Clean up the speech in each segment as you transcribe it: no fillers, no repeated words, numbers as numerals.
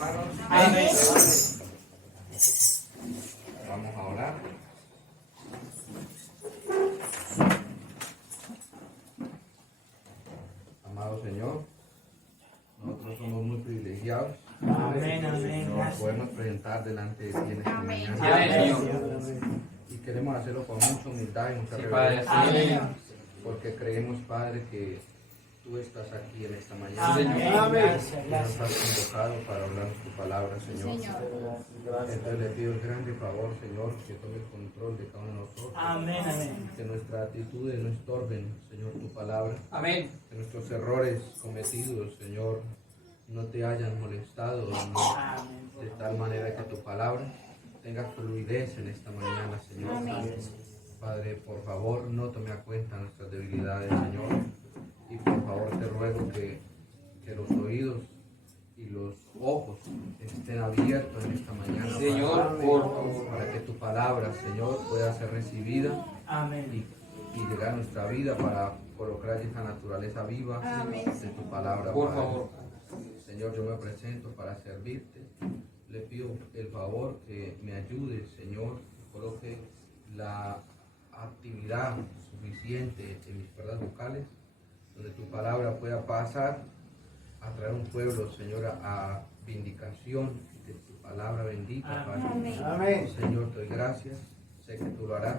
Amén. Vamos a orar. Amado Señor, nosotros somos muy privilegiados. Amén, amén. Nos podemos presentar delante de ti en esta mañana. Amén. Y queremos hacerlo con mucha humildad y mucha Sí, Padre. reverencia. Amén. Porque creemos, Padre, que tú estás aquí en esta mañana. Amén. Y nos has convocado para hablar tu palabra, Señor. Entonces le pido el grande favor, Señor, que tome el control de cada uno de nosotros. Amén, amén. Que nuestras actitudes no estorben, Señor, tu palabra. Amén. Que nuestros errores cometidos, Señor, no te hayan molestado, ¿no? Amén. De tal manera que tu palabra tenga fluidez en esta mañana, Señor. Padre, por favor, no tome a cuenta nuestras debilidades, Señor. Y por favor te ruego que los oídos y los ojos estén abiertos en esta mañana, Señor, Padre, por favor. para que tu palabra, Señor, pueda ser recibida Amén. y llegar a nuestra vida para colocar esa naturaleza viva de tu palabra, Por Padre. favor. Señor, yo me presento para servirte. Le pido el favor que me ayude, Señor, que coloque la actividad suficiente en mis cuerdas vocales, donde tu palabra pueda pasar a traer un pueblo, Señor, a vindicación de tu palabra bendita, Padre. Amén. Señor, te doy gracias, sé que tú lo harás,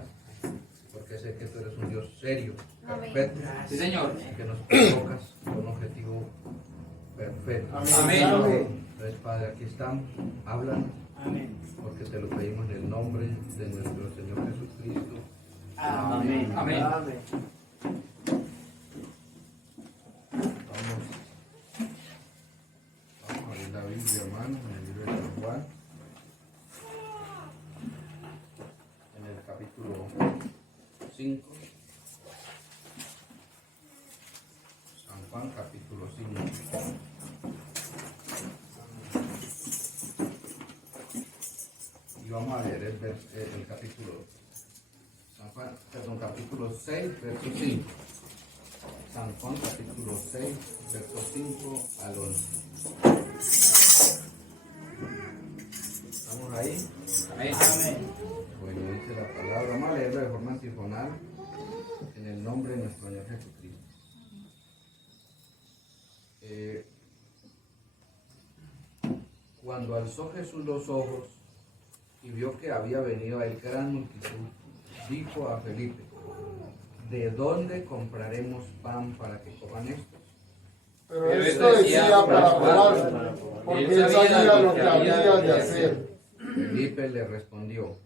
porque sé que tú eres un Dios serio, perfecto, Sí, Señor. y que nos colocas con un objetivo perfecto. Amén. Entonces, Padre, aquí estamos, háblanos, Amén. porque te lo pedimos en el nombre de nuestro Señor Jesucristo. Amén. Amén. Vamos a abrir la Biblia, hermanos, en el libro de San Juan, en el capítulo 5. San Juan, capítulo 5. Y vamos a leer el capítulo San Juan, perdón, capítulo 6, verso 5. San Juan, capítulo 6, verso 5 al 11. ¿Estamos ahí? Amén. Amén. Bueno, dice la palabra. Vamos a leerlo de forma antifonal en el nombre de nuestro Señor Jesucristo. Cuando alzó Jesús los ojos y vio que había venido a él gran multitud, dijo a Felipe: ¿de dónde compraremos pan para que coman estos? Pero esto decía para probarlo, porque él sabía lo que había de hacer. Felipe le respondió: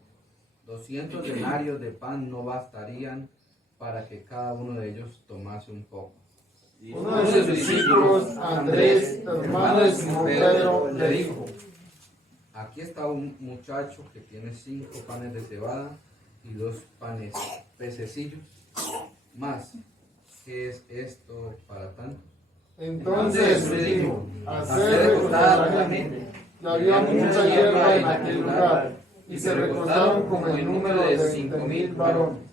200 denarios de pan no bastarían para que cada uno de ellos tomase un poco. Uno de sus discípulos, Andrés, hermano de Simón Pedro, le dijo: Aquí está un muchacho que tiene 5 panes de cebada y 2 panes pececillos. Más, ¿qué es esto para tantos? Entonces Jesús dijo: hacer recostar a la gente. Y había mucha hierba en aquel lugar, y se recostaron como el número de 5,000 varones.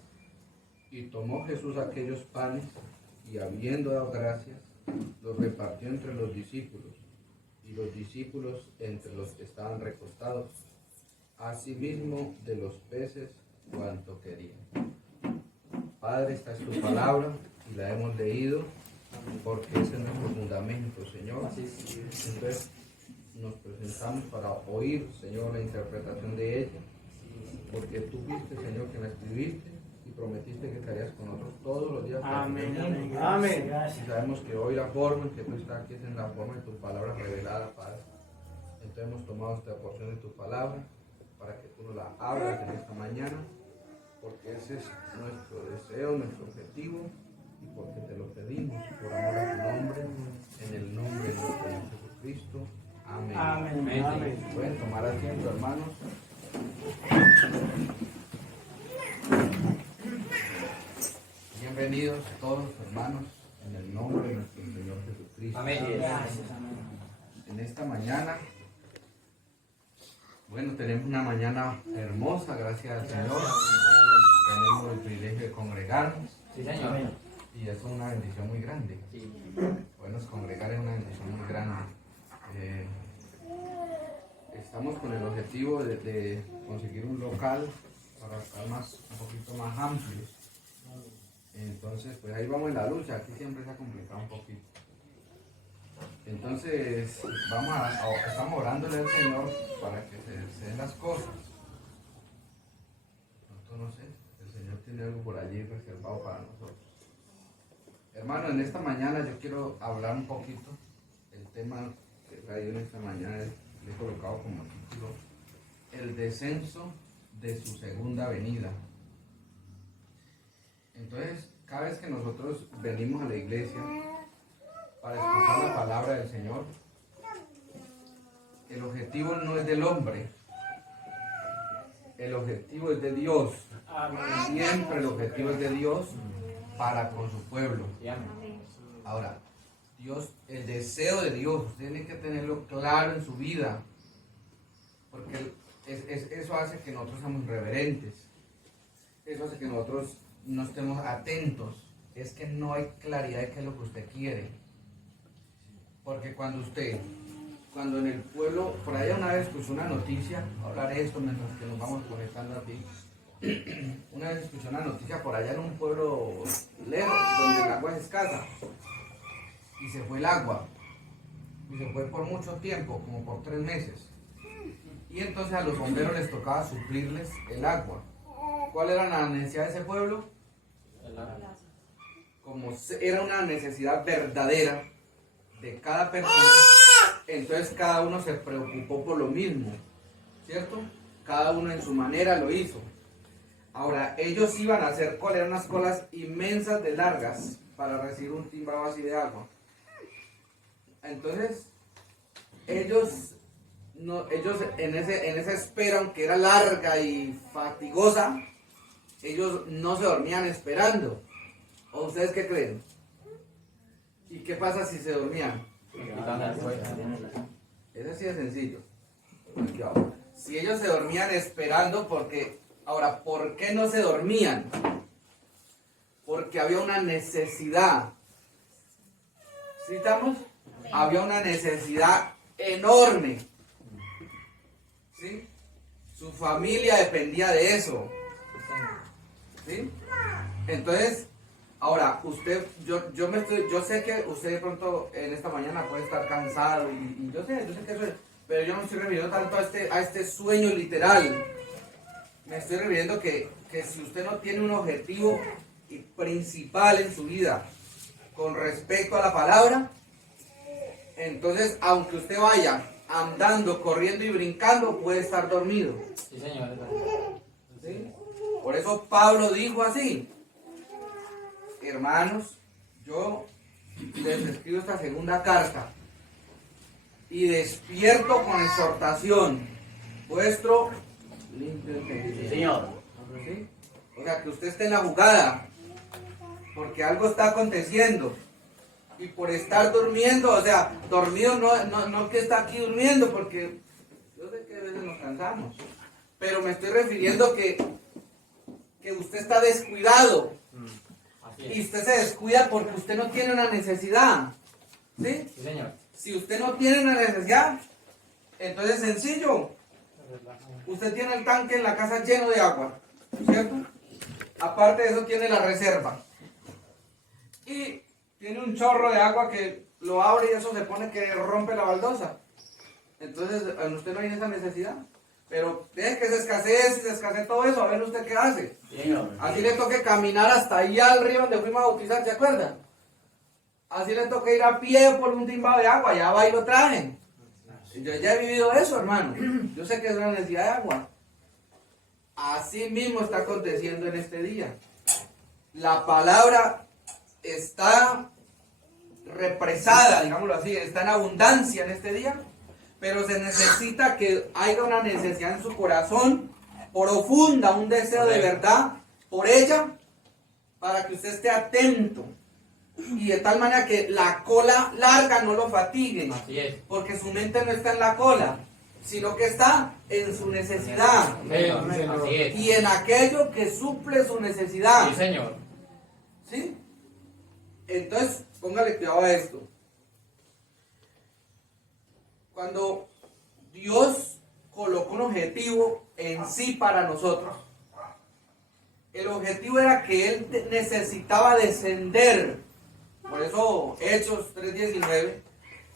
Y tomó Jesús aquellos panes, y habiendo dado gracias, los repartió entre los discípulos, y los discípulos entre los que estaban recostados, asimismo de los peces cuanto querían. Padre, esta es tu palabra, y la hemos leído, porque ese es nuestro fundamento, Señor. Entonces, nos presentamos para oír, Señor, la interpretación de ella, porque tú viste, Señor, que la escribiste y prometiste que estarías con nosotros todos los días. Amén. Amén. Amén. Y Gracias. sabemos que hoy la forma en que tú estás aquí es en la forma de tu palabra revelada, Padre. Entonces hemos tomado esta porción de tu palabra para que tú nos la abras en esta mañana, porque ese es nuestro deseo, nuestro objetivo, y porque te lo pedimos por amor a tu nombre, en el nombre de nuestro Señor Jesucristo. Amén. Amén. Amén. Pueden tomar asiento, hermanos. Bienvenidos todos, hermanos, en el nombre de nuestro Señor Jesucristo. Amén. Gracias. Amén. En esta mañana, bueno, tenemos una mañana hermosa, gracias al Señor. Tenemos el privilegio de congregarnos. Sí, Señor. Amén. Y eso es una bendición muy grande. Sí. Bueno, congregar es una bendición muy grande. estamos con el objetivo de conseguir un local para estar un poquito más amplios. Entonces, pues ahí vamos en la lucha, aquí siempre se ha complicado un poquito. Entonces, estamos orándole al Señor para que se den las cosas. No sé, el Señor tiene algo por allí reservado para nosotros. Hermano, en esta mañana yo quiero hablar un poquito. El tema que he traído en esta mañana le he colocado como título: el descenso de su segunda venida. Entonces, cada vez que nosotros venimos a la iglesia para escuchar la palabra del Señor, el objetivo no es del hombre, el objetivo es de Dios. Siempre el objetivo es de Dios para con su pueblo. Ahora, Dios, el deseo de Dios, tiene que tenerlo claro en su vida, porque eso hace que nosotros seamos reverentes, eso hace que nosotros no estemos atentos. Es que no hay claridad de qué es lo que usted quiere, porque cuando en el pueblo, por ahí una vez escuché una noticia, hablaré de esto mientras que nos vamos conectando a ti. Una vez escuché una noticia por allá en un pueblo lejos, donde el agua es escasa, y se fue el agua, y se fue por mucho tiempo, como por 3 meses, y entonces a los bomberos les tocaba suplirles el agua. ¿Cuál era la necesidad de ese pueblo? Como era una necesidad verdadera de cada persona, entonces cada uno se preocupó por lo mismo, ¿cierto? Cada uno en su manera lo hizo. Ahora, ellos iban a hacer colas, eran unas colas inmensas de largas para recibir un timbado así de agua. Entonces, ellos en esa espera, aunque era larga y fatigosa, ellos no se dormían esperando. ¿O ustedes qué creen? ¿Y qué pasa si se dormían? Eso sí es sencillo. Si ellos se dormían esperando, ahora, ¿por qué no se dormían? Porque había una necesidad. ¿Sí estamos? Había una necesidad enorme. ¿Sí? Su familia dependía de eso. ¿Sí? Entonces, ahora, yo sé que usted de pronto en esta mañana puede estar cansado y yo sé que eso es, pero yo no me estoy refiriendo tanto a este sueño literal. Me estoy refiriendo que si usted no tiene un objetivo principal en su vida con respecto a la palabra, entonces aunque usted vaya andando, corriendo y brincando, puede estar dormido. Sí, señor. ¿Sí? Por eso Pablo dijo así: hermanos, yo les escribo esta segunda carta y despierto con exhortación vuestro limpio entendimiento. Sí, señor. ¿Sí? O sea, que usted esté en la jugada, porque algo está aconteciendo. Y por estar durmiendo, o sea, dormido no que está aquí durmiendo, porque yo sé que a veces nos cansamos, pero me estoy refiriendo que usted está descuidado. Y usted se descuida porque usted no tiene una necesidad. ¿Sí? Sí, señor. Si usted no tiene una necesidad, entonces sencillo. Usted tiene el tanque en la casa lleno de agua, ¿cierto? Aparte de eso tiene la reserva. Y tiene un chorro de agua que lo abre y eso se pone que rompe la baldosa. Entonces, en usted no hay esa necesidad. Pero deje que se escasee todo eso, a ver usted qué hace. Sí, señor. Así le toque caminar hasta allá al río donde fuimos a bautizar, ¿se acuerdan? Así le toque ir a pie por un timbado de agua, ya va y lo traen. Yo ya he vivido eso, hermano. Yo sé que es una necesidad de agua. Así mismo está aconteciendo en este día. La palabra está represada, digámoslo así, está en abundancia en este día, pero se necesita que haya una necesidad en su corazón profunda, un deseo de verdad por ella, para que usted esté atento y de tal manera que la cola larga no lo fatigue. Así es. Porque su mente no está en la cola, sino que está en su necesidad Así es. y en aquello que suple su necesidad. Sí, señor. ¿Sí? Entonces, póngale cuidado a esto. Cuando Dios objetivo en sí para nosotros. El objetivo era que Él necesitaba descender. Por eso Hechos 3:19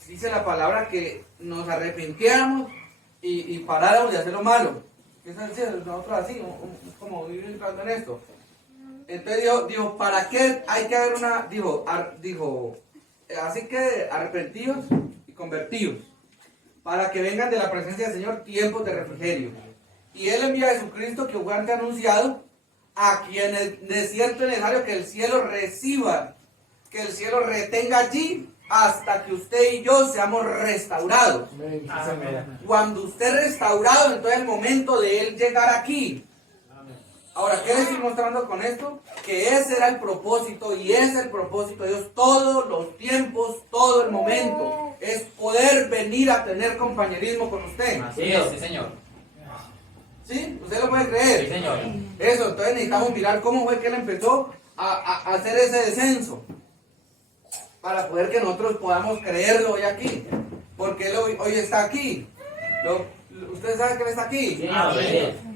dice la palabra que nos arrepintiéramos y paráramos de hacer lo malo. ¿Qué es decir? Nosotros así, como vivir entrando en esto. Entonces dijo, ¿para qué hay que haber una? Dijo, así que arrepentidos y convertidos, para que vengan de la presencia del Señor tiempos de refrigerio. Y Él envía a Jesucristo, que fue antes anunciado, a quienes es cierto y necesario que el cielo reciba, que el cielo retenga allí hasta que usted y yo seamos restaurados. Amén. Cuando usted es restaurado, entonces es el momento de Él llegar aquí. Ahora, ¿qué le estoy mostrando con esto? Que ese era el propósito, y ese es el propósito de Dios todos los tiempos, todo el momento. Es poder venir a tener compañerismo con usted. Así es, sí, señor. ¿Sí? ¿Usted lo puede creer? Sí, señor. Eso, entonces necesitamos mirar cómo fue que Él empezó a hacer ese descenso. Para poder que nosotros podamos creerlo hoy aquí. Porque Él hoy está aquí. ¿Usted sabe que Él está aquí? Sí, amén.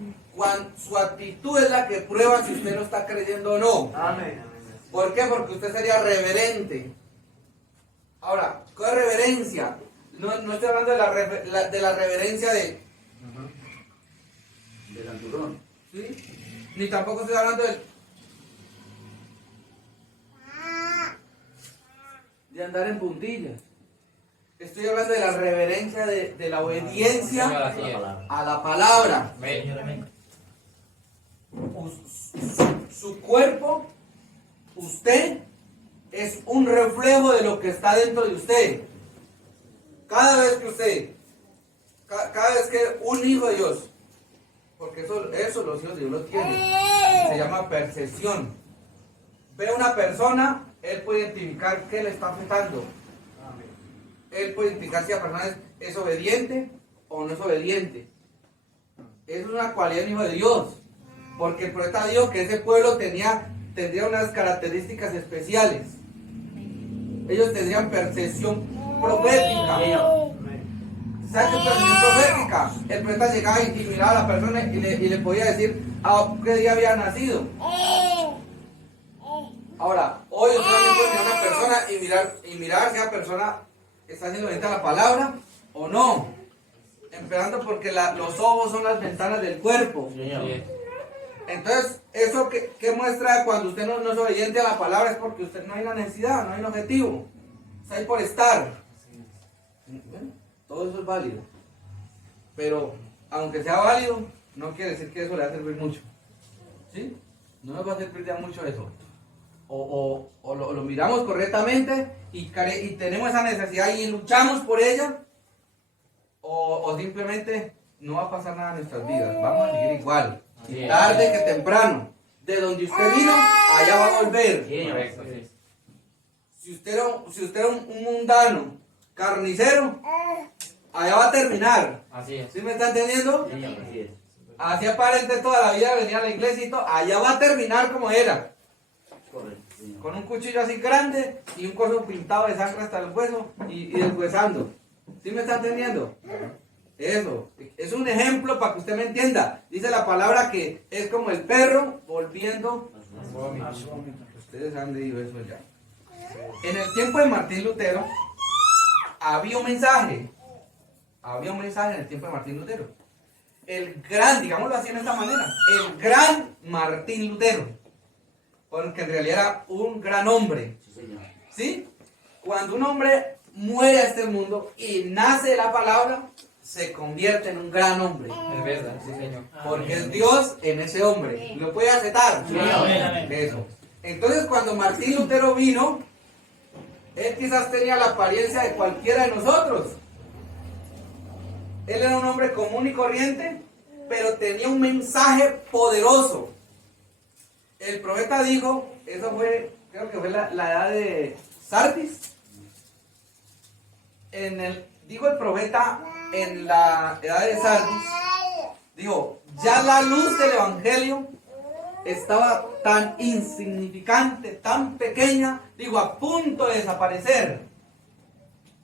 Su actitud es la que prueba si usted lo está creyendo o no. Amén. ¿Por qué? Porque usted sería reverente. Ahora, ¿qué es reverencia? No estoy hablando de la reverencia Del anturrón. ¿sí? Ni tampoco estoy hablando de andar en puntillas. Estoy hablando de la reverencia, de la obediencia Señor, así es. a la palabra. Amén. Su cuerpo, usted, es un reflejo de lo que está dentro de usted. Cada vez que usted, cada vez que un hijo de Dios, porque eso los hijos de Dios lo tienen, se llama percepción. Ve a una persona, él puede identificar qué le está afectando. Él puede identificar si la persona es obediente o no es obediente. Es una cualidad de un hijo de Dios. Porque el profeta dijo que ese pueblo tendría unas características especiales. Ellos tendrían percepción profética. ¿Sabes qué es percepción profética? El profeta llegaba y miraba a la persona y le podía decir a qué día había nacido. Ahora, hoy usted también puede mirar a una persona y mirar si esa persona está haciendo obediente a la palabra o no. Empezando porque los ojos son las ventanas del cuerpo. Así es. Entonces, eso que muestra cuando usted no es obediente a la palabra es porque usted no hay una necesidad, no hay un objetivo. Está ahí por estar. Bueno, todo eso es válido. Pero, aunque sea válido, no quiere decir que eso le va a servir mucho. ¿Sí? No nos va a servir ya mucho eso. O lo miramos correctamente y tenemos esa necesidad y luchamos por ella, o simplemente no va a pasar nada en nuestras vidas. Vamos a seguir igual. Y tarde que temprano, de donde usted vino, allá va a volver. Correcto, sí. Si usted era un mundano, carnicero, allá va a terminar. Así es. ¿Sí me está entendiendo? Así es. Así aparente toda la vida venía a la iglesia y todo, allá va a terminar como era. Con un cuchillo así grande y un coso pintado de sangre hasta el hueso y deshuesando. ¿Sí me está entendiendo? Eso, es un ejemplo para que usted me entienda. Dice la palabra que es como el perro volviendo. Ustedes han leído eso ya. En el tiempo de Martín Lutero había un mensaje. Había un mensaje en el tiempo de Martín Lutero. El gran, digámoslo así en esta manera, el gran Martín Lutero. Porque en realidad era un gran hombre. ¿Sí? Cuando un hombre muere a este mundo y nace de la palabra, se convierte en un gran hombre. Es verdad, sí, señor. Porque es Dios en ese hombre. ¿Lo puede aceptar? Sí, amén. Eso. Entonces, cuando Martín Lutero vino, él quizás tenía la apariencia de cualquiera de nosotros. Él era un hombre común y corriente, pero tenía un mensaje poderoso. El profeta dijo, eso fue, creo que fue la edad de Sardis. Dijo el profeta en la edad de Sardis, dijo, ya la luz del evangelio estaba tan insignificante, tan pequeña, digo, a punto de desaparecer.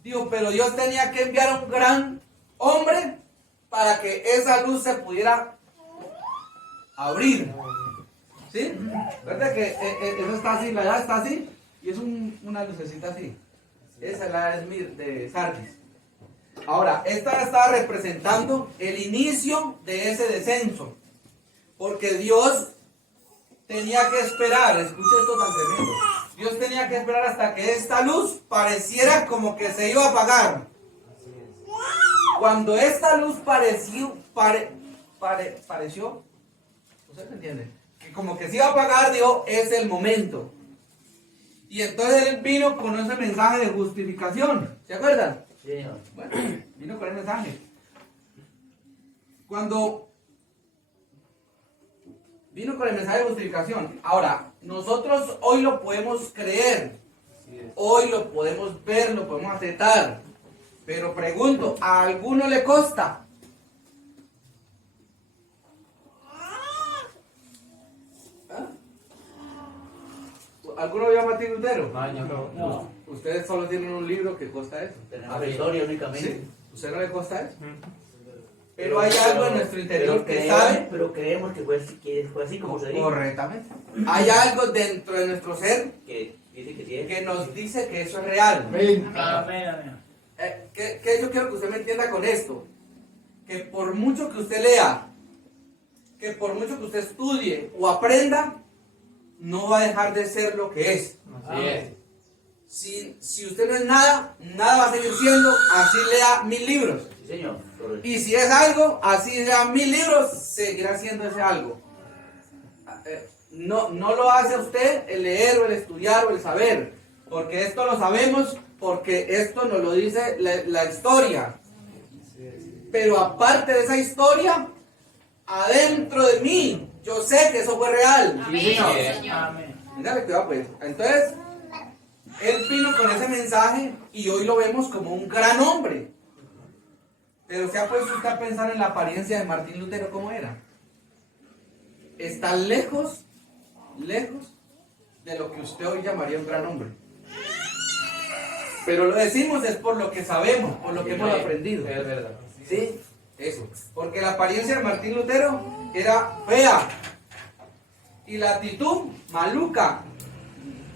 Digo, pero Dios tenía que enviar a un gran hombre para que esa luz se pudiera abrir. ¿Sí? ¿Verdad que eso está así, la edad está así? Y es una lucecita así. Esa es la Esmir de Sardis. Ahora, esta está representando el inicio de ese descenso. Porque Dios tenía que esperar, escuche esto tan tremendo. Dios tenía que esperar hasta que esta luz pareciera como que se iba a apagar. Cuando esta luz pareció, ¿usted me entiende? Que como que se iba a apagar, dijo, es el momento. Y entonces él vino con ese mensaje de justificación. ¿Se acuerdan? Sí, señor. Bueno, vino con el mensaje. Cuando vino con el mensaje de justificación. Ahora, nosotros hoy lo podemos creer. Hoy lo podemos ver, lo podemos aceptar. Pero pregunto, ¿a alguno le consta? ¿Ah? ¿Alguno vio a Martín Lutero? No. Ustedes solo tienen un libro que consta eso. Tenemos la historia únicamente. ¿Sí? ¿Usted no le consta eso? Pero hay algo en nuestro interior que creemos, sabe. pero creemos que fue así como se dijo. Correctamente. Hay algo dentro de nuestro ser Que dice que sí es. que nos dice que eso es real. Amén. Amén. Que yo quiero que usted me entienda con esto. Que por mucho que usted lea, que por mucho que usted estudie o aprenda, no va a dejar de ser lo que es. Así es. Si usted no es nada, nada va a seguir siendo, así lea 1000 libros. Sí, señor. Correcto. Y si es algo, así sean 1000 libros, seguirá siendo ese algo. No lo hace usted el leer o el estudiar o el saber, porque esto lo sabemos, porque esto nos lo dice la historia. Pero aparte de esa historia, adentro de mí, yo sé que eso fue real. Sí, señor. Amén. Mírale, cuidado pues. Entonces, él vino con ese mensaje y hoy lo vemos como un gran hombre. Pero se ha puesto usted a pensar en la apariencia de Martín Lutero, ¿cómo era? Está lejos de lo que usted hoy llamaría un gran hombre. Pero lo decimos es por lo que sabemos, por lo que hemos aprendido. Es verdad. Sí, eso. Porque la apariencia de Martín Lutero era fea. Y la actitud maluca.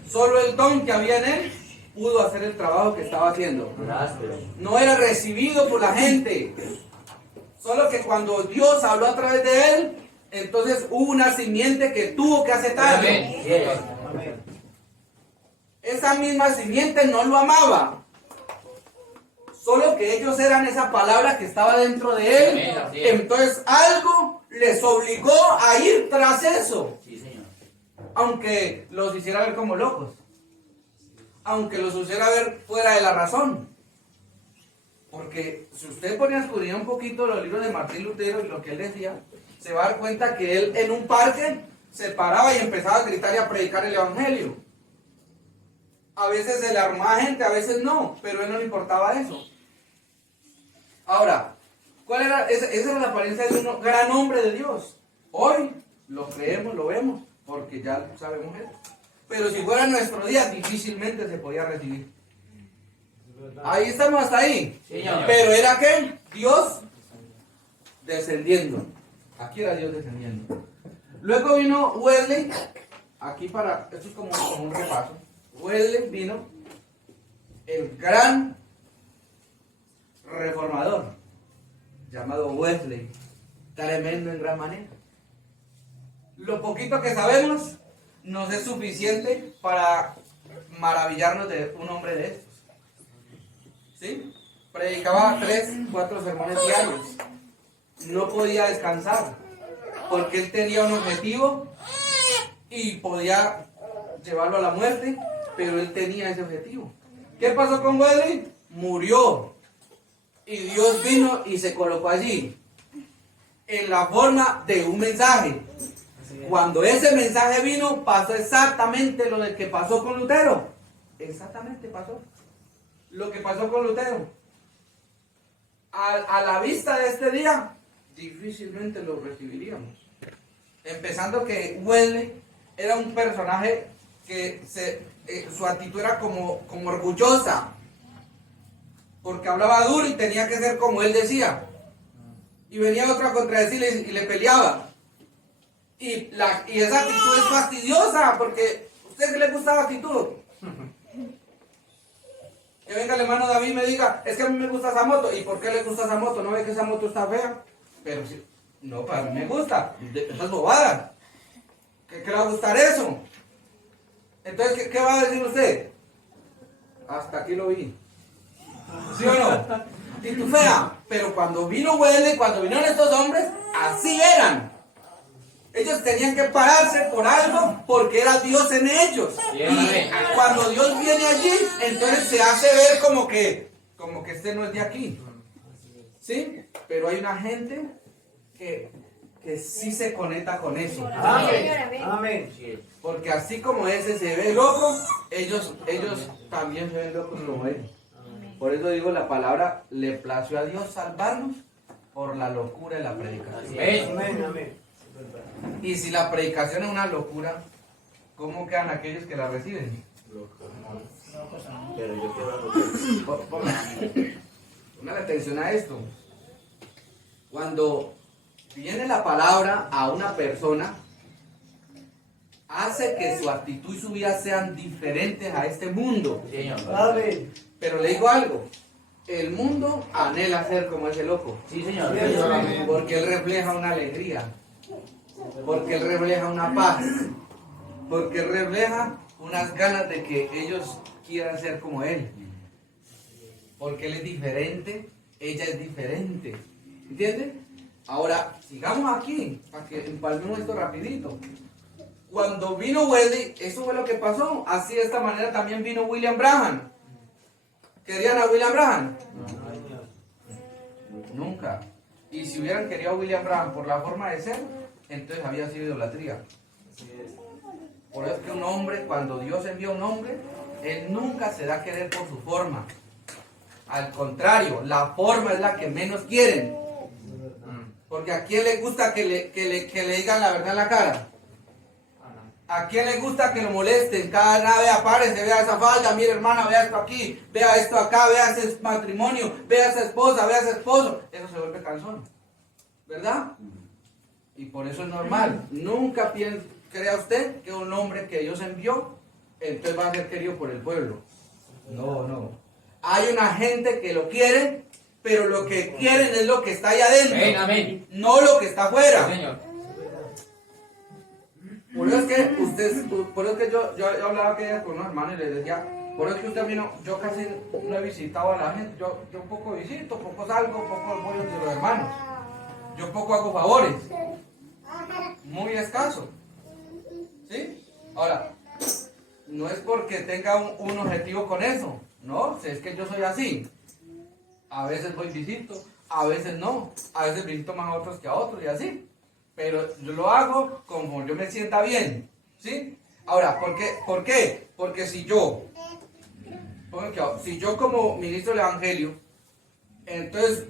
Solo el don que había en él pudo hacer el trabajo que estaba haciendo. Áspero. No era recibido por la gente. Solo que cuando Dios habló a través de él, entonces hubo una simiente que tuvo que aceptarlo. Así es. Amén. Esa misma simiente no lo amaba. Solo que ellos eran esa palabra que estaba dentro de él. Amén, así es. Entonces algo les obligó a ir tras eso. Sí, señor. Aunque los hiciera ver como locos. Aunque los hiciera ver fuera de la razón. Porque si usted pone a escudriñar un poquito los libros de Martín Lutero y lo que él decía, se va a dar cuenta que él en un parque se paraba y empezaba a gritar y a predicar el evangelio. A veces se le armaba gente, a veces no, pero a él no le importaba eso. Ahora, ¿cuál era? Esa era la apariencia de un gran hombre de Dios. Hoy lo creemos, lo vemos, porque ya sabemos eso. Pero si fuera nuestro día, difícilmente se podía recibir. Ahí estamos hasta ahí. Señor. Pero era que Dios descendiendo. Aquí era Dios descendiendo. Luego vino Wesley. Aquí esto es como un repaso. Wesley vino, el gran reformador, llamado Wesley. Tremendo en gran manera. Lo poquito que sabemos nos es suficiente para maravillarnos de un hombre de estos. ¿Sí? Predicaba 3, 4 sermones diarios. No podía descansar porque él tenía un objetivo y podía llevarlo a la muerte, pero él tenía ese objetivo. ¿Qué pasó con Wesley? Murió. Y Dios vino y se colocó allí en la forma de un mensaje. Cuando ese mensaje vino, pasó exactamente lo de que pasó con Lutero. Exactamente pasó lo que pasó con Lutero. A la vista de este día, difícilmente lo recibiríamos. Empezando que Wesley era un personaje que su actitud era como orgullosa, porque hablaba duro y tenía que ser como él decía. y venía otro a contradecirle y le peleaba. Y esa actitud es fastidiosa, porque ¿a usted qué le gusta la actitud? Que venga el hermano David y me diga, es que a mí me gusta esa moto. ¿Y por qué le gusta esa moto? ¿No ve que esa moto está fea? Pero si, no, para mí me gusta. Eso es bobada. ¿Qué le va a gustar eso? Entonces, ¿qué va a decir usted? Hasta aquí lo vi. ¿Sí o no? Titufea. Pero cuando vino Wesley, cuando vinieron estos hombres, así eran. Ellos tenían que pararse por algo porque era Dios en ellos. Y cuando Dios viene allí, entonces se hace ver como que este no es de aquí. ¿Sí? Pero hay una gente que sí se conecta con eso. Amén. Porque así como ese se ve loco, ellos también se ven locos como él. Por eso digo, la palabra le plació a Dios salvarnos por la locura de la predicación. Amén. Y si la predicación es una locura, ¿cómo quedan aquellos que la reciben? Pero yo quiero Pongan atención a esto. Cuando viene la palabra a una persona, hace que su actitud y su vida sean diferentes a este mundo. Amén. Pero le digo algo, el mundo anhela ser como ese loco, Sí, señor. porque él refleja una alegría, porque él refleja una paz, porque él refleja unas ganas de que ellos quieran ser como él, porque él es diferente, ella es diferente, ¿entiendes? Ahora, sigamos aquí, para que empalmemos esto rapidito. Cuando vino Wesley, eso fue lo que pasó, así de esta manera también vino William Branham. ¿Querían a William Branham? Nunca. Y si hubieran querido a William Branham por la forma de ser, entonces había sido idolatría. Por eso es que un hombre, cuando Dios envía a un hombre, él nunca se da a querer por su forma. Al contrario, la forma es la que menos quieren. Porque ¿a quién le gusta que le digan la verdad en la cara? ¿A quién le gusta que lo molesten? Cada nave aparece, vea esa falda, mire hermana, vea esto aquí, vea esto acá, vea ese matrimonio, vea esa esposa, vea ese esposo. Eso se vuelve cansón, ¿verdad? Y por eso es normal. Nunca crea usted que un hombre que Dios envió, entonces va a ser querido por el pueblo. No. Hay una gente que lo quiere, pero lo que quieren es lo que está ahí adentro. Amén. No lo que está afuera. Señor. Por eso es que yo hablaba aquella con unos hermanos y les decía, por eso es que usted vino, yo casi no he visitado a la gente, yo poco visito, poco salgo, poco voy entre los hermanos, yo poco hago favores, muy escaso, ¿sí? Ahora, no es porque tenga un objetivo con eso, no, es que yo soy así, a veces voy y visito, a veces no, a veces visito más a otros que a otros y así. Pero yo lo hago como yo me sienta bien, ¿sí? Ahora, ¿por qué? Porque si yo como ministro del Evangelio, entonces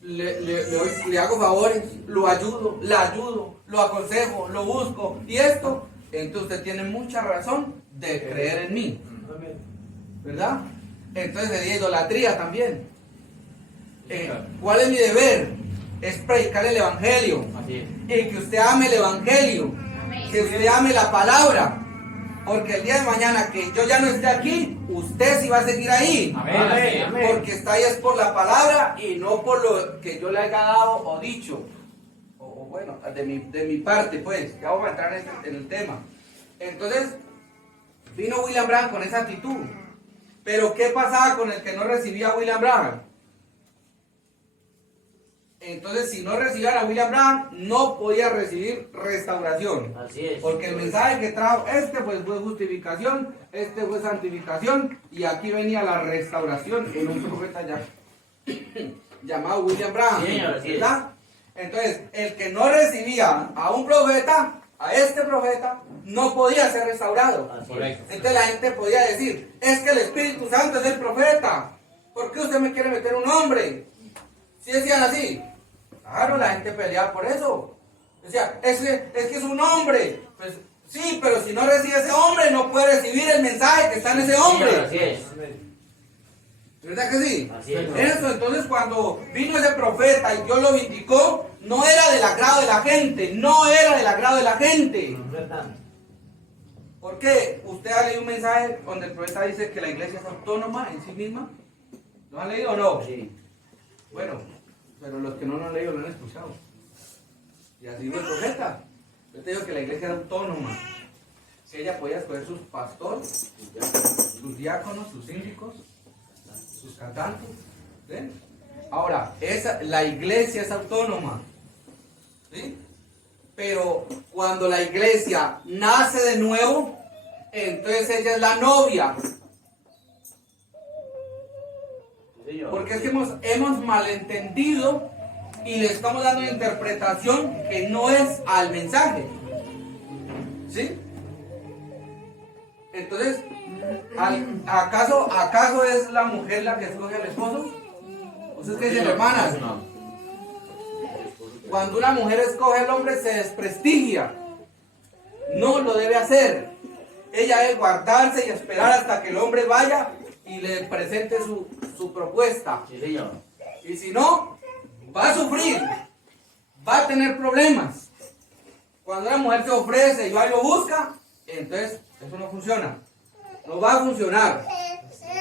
le hago favores, lo ayudo, la ayudo, lo aconsejo, lo busco, y esto, entonces usted tiene mucha razón de creer en mí, ¿verdad? Entonces sería idolatría también. ¿Cuál es mi deber? Es predicar el Evangelio. Así es. Y que usted ame el Evangelio. Que usted ame la palabra. Porque el día de mañana que yo ya no esté aquí, usted sí va a seguir ahí. Amén. Porque está ahí es por la palabra y no por lo que yo le haya dado o dicho. O bueno, de mi parte, pues. Ya vamos a entrar en el tema. Entonces, vino William Branham con esa actitud. Pero ¿qué pasaba con el que no recibía a William Branham? Entonces, si no recibían a William Branham, no podía recibir restauración. Así es. Porque el mensaje que trajo pues fue justificación, fue santificación, y aquí venía la restauración en un profeta llamado William Branham, Sí, señor, así es. ¿verdad? Entonces, el que no recibía a un profeta, a este profeta, no podía ser restaurado. Así es. Correcto. Entonces la gente podía decir, es que el Espíritu Santo es el profeta. ¿Por qué usted me quiere meter un hombre? ¿Sí decían así? Claro, la gente peleaba por eso. Decía, es que es un hombre. Pues sí, pero si no recibe ese hombre, no puede recibir el mensaje que está en ese hombre. Señor, así es. ¿Verdad que sí? Así es. Eso, entonces cuando vino ese profeta y Dios lo vindicó, no era del agrado de la gente, no era del agrado de la gente. ¿Por qué? ¿Usted ha leído un mensaje donde el profeta dice que la iglesia es autónoma en sí misma? ¿Lo han leído o no? Sí. Bueno, pero los que no lo han leído lo han escuchado. Y así dijo el profeta. Yo te digo que la iglesia era autónoma. Que ella podía escoger sus pastores, sus diáconos, sus síndicos, sus cantantes. ¿Sí? Ahora, la iglesia es autónoma. ¿Sí? Pero cuando la iglesia nace de nuevo, entonces ella es la novia. Sí, señor. Porque es que hemos malentendido y le estamos dando una interpretación que no es al mensaje. ¿Sí? Entonces, ¿acaso es la mujer la que escoge al esposo? ¿Ustedes qué dicen, hermanas? No. Cuando una mujer escoge al hombre se desprestigia. No lo debe hacer. Ella debe guardarse y esperar hasta que el hombre vaya y le presente su propuesta. Sí, señor. Y si no, va a sufrir, va a tener problemas. Cuando una mujer se ofrece y va y lo busca, entonces eso no funciona. No va a funcionar.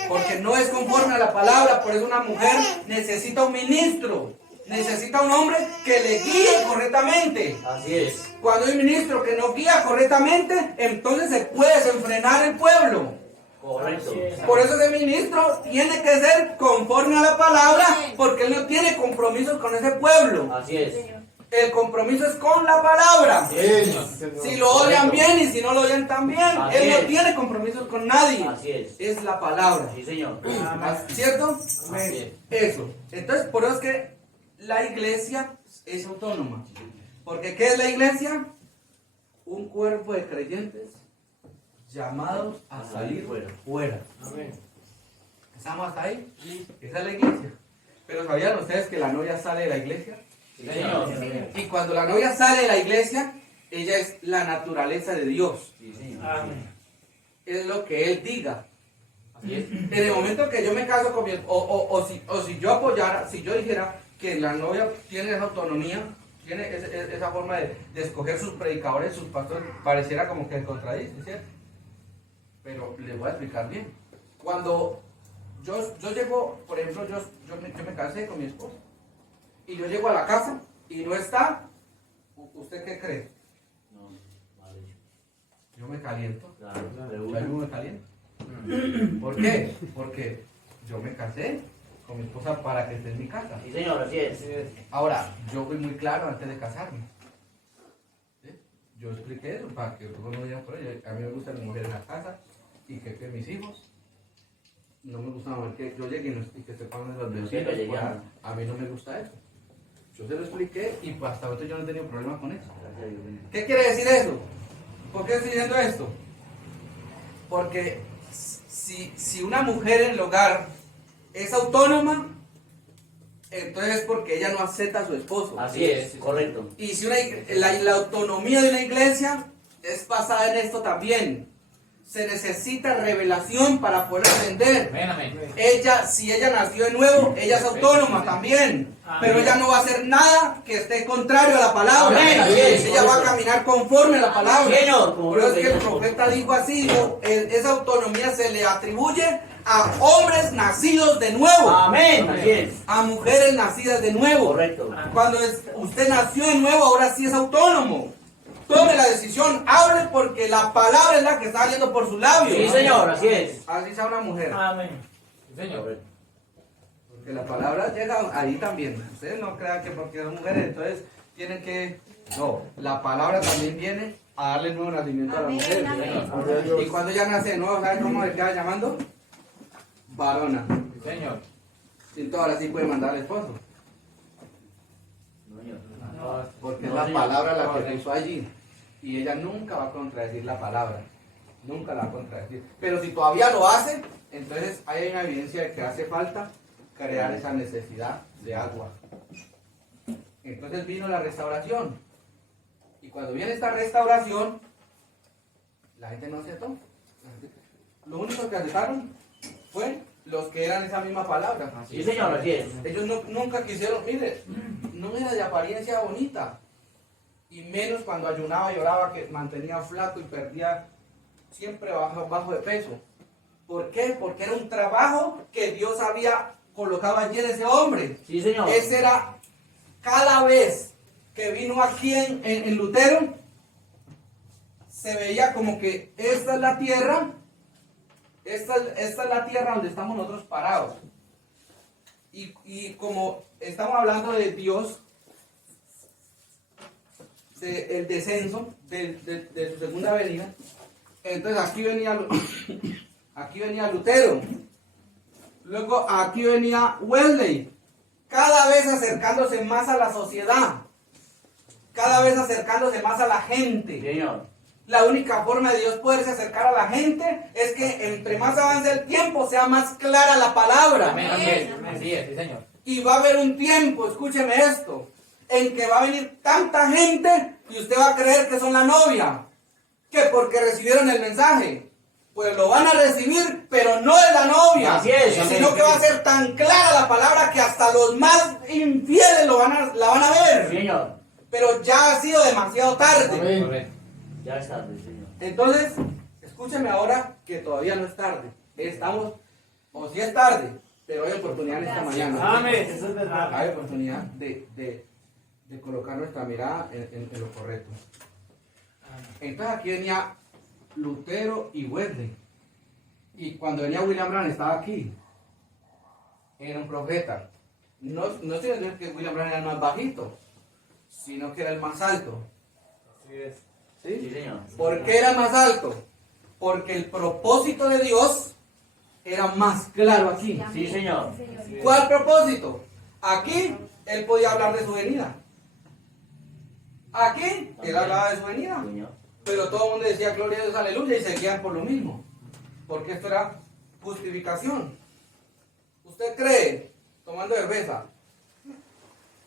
Porque no es conforme a la palabra. Por eso una mujer necesita un ministro. Necesita un hombre que le guíe correctamente. Así es. Cuando hay un ministro que no guía correctamente, entonces se puede desenfrenar el pueblo. Correcto. Por eso ese ministro tiene que ser conforme a la palabra, porque él no tiene compromisos con ese pueblo. Así es. El compromiso es con la palabra. Si lo oyen bien y si no lo oyen también, Así él no es. tiene compromisos con nadie. Así es. Es la palabra. Sí, señor. ¿Cierto? Así Eso. Entonces, por eso es que la iglesia es autónoma. Porque ¿qué es la iglesia? Un cuerpo de creyentes llamados a salir fuera. ¿Estamos hasta ahí? Esa es la iglesia. Pero ¿sabían ustedes que la novia sale de la iglesia? Sí, señor. Y cuando la novia sale de la iglesia, ella es la naturaleza de Dios. Sí, señor. Es lo que Él diga. Así es. En el momento que yo me caso con mi o si yo apoyara, si yo dijera que la novia tiene esa autonomía, tiene esa forma de escoger sus predicadores, sus pastores, pareciera como que contradice, ¿cierto? Pero les voy a explicar bien. Cuando yo llego, por ejemplo, yo me casé con mi esposa y yo llego a la casa y no está, ¿usted qué cree? No, mal hecho. Yo me caliento. Claro, de ¿Yo una. me caliento? ¿Por qué? Porque yo me casé con mi esposa para que esté en mi casa. Sí, señor, así es. Ahora, yo fui muy claro antes de casarme. ¿Sí? Yo expliqué eso para que luego no digan por ello. A mí me gusta mi mujer en la casa y que mis hijos no me gusta más que yo llegue y que se pongan los vecinos. que Pues, llegan. a mí no me gusta eso. Yo se lo expliqué y pues, hasta ahorita yo no he tenido problema con eso. Gracias a Dios. ¿Qué quiere decir eso? ¿Por qué estoy diciendo esto? Porque si una mujer en el hogar es autónoma, entonces es porque ella no acepta a su esposo. Así es, correcto. Y si la autonomía de una iglesia es basada en esto también. Se necesita revelación para poder entender. Si ella nació de nuevo, ella es autónoma también. Pero ella no va a hacer nada que esté contrario a la palabra. Amén, así es, Ella va a correcto. caminar conforme a la palabra. Señor, como Por eso es que el dijo. profeta dijo así, dijo, esa autonomía se le atribuye a hombres nacidos de nuevo. Amén, así es. A mujeres nacidas de nuevo. Correcto. Cuando usted nació de nuevo, ahora sí es autónomo. Tome la decisión, hable porque la palabra es la que está saliendo por sus labios. Sí, señor, así es. Así sea una mujer. Amén. Correcto. Porque la palabra llega ahí también. Ustedes no crean que porque son mujeres, entonces tienen que... No, la palabra también viene a darle nuevo nacimiento a la mujer. Amén. Y cuando ella nace de nuevo, ¿saben cómo le queda llamando? Varona. Señor. Entonces ahora sí puede mandar al esposo. No, señor. Porque es No, la señor. palabra la que puso allí. Y ella nunca va a contradecir la palabra. Nunca la va a contradecir. Pero si todavía lo hace, entonces hay una evidencia de que hace falta crear esa necesidad de agua. Entonces vino la restauración. Y cuando viene esta restauración, la gente no aceptó. Lo único que aceptaron fue los que eran esa misma palabra. Sí, señor, así es. Ellos nunca quisieron, mire, no era de apariencia bonita. Y menos cuando ayunaba y oraba, que mantenía flaco y perdía siempre bajo de peso. ¿Por qué? Porque era un trabajo que Dios había colocado allí en ese hombre. Sí, señor. Ese era, cada vez que vino aquí en Lutero, se veía como que esta es la tierra, esta es la tierra donde estamos nosotros parados. Y como estamos hablando de Dios, del descenso, de su segunda venida, entonces aquí venía Lutero, luego aquí venía Wesley, cada vez acercándose más a la sociedad, cada vez acercándose más a la gente. Señor. La única forma de Dios poderse acercar a la gente es que entre más avance el tiempo sea más clara la palabra. Amén, así es, sí, señor. Y va a haber un tiempo, escúcheme esto, en que va a venir tanta gente y usted va a creer que son la novia, que porque recibieron el mensaje, pues lo van a recibir, pero no es la novia. Así es, amén. Sino que va a ser tan clara la palabra que hasta los más infieles la van a ver. Señor. Pero ya ha sido demasiado tarde. Amén. Correcto. Ya es tarde, señor. Entonces, escúcheme ahora que todavía no es tarde. Estamos, o sí es tarde, pero hay oportunidad en esta mañana. Amén. Eso es verdad. Hay oportunidad de colocar nuestra mirada en lo correcto. Entonces aquí venía Lutero y Wesley. Y cuando venía William Branham estaba aquí. Era un profeta. No significa que William Branham era el más bajito, sino que era el más alto. Así es. Sí, ¿Sí? señor. ¿Por qué era más alto? Porque el propósito de Dios era más claro aquí. Sí, señor. ¿Cuál propósito? Aquí él podía hablar de su venida. Aquí él hablaba de su venida. Señor. Pero todo el mundo decía gloria a Dios, aleluya, y seguían por lo mismo. Porque esto era justificación. ¿Usted cree tomando cerveza?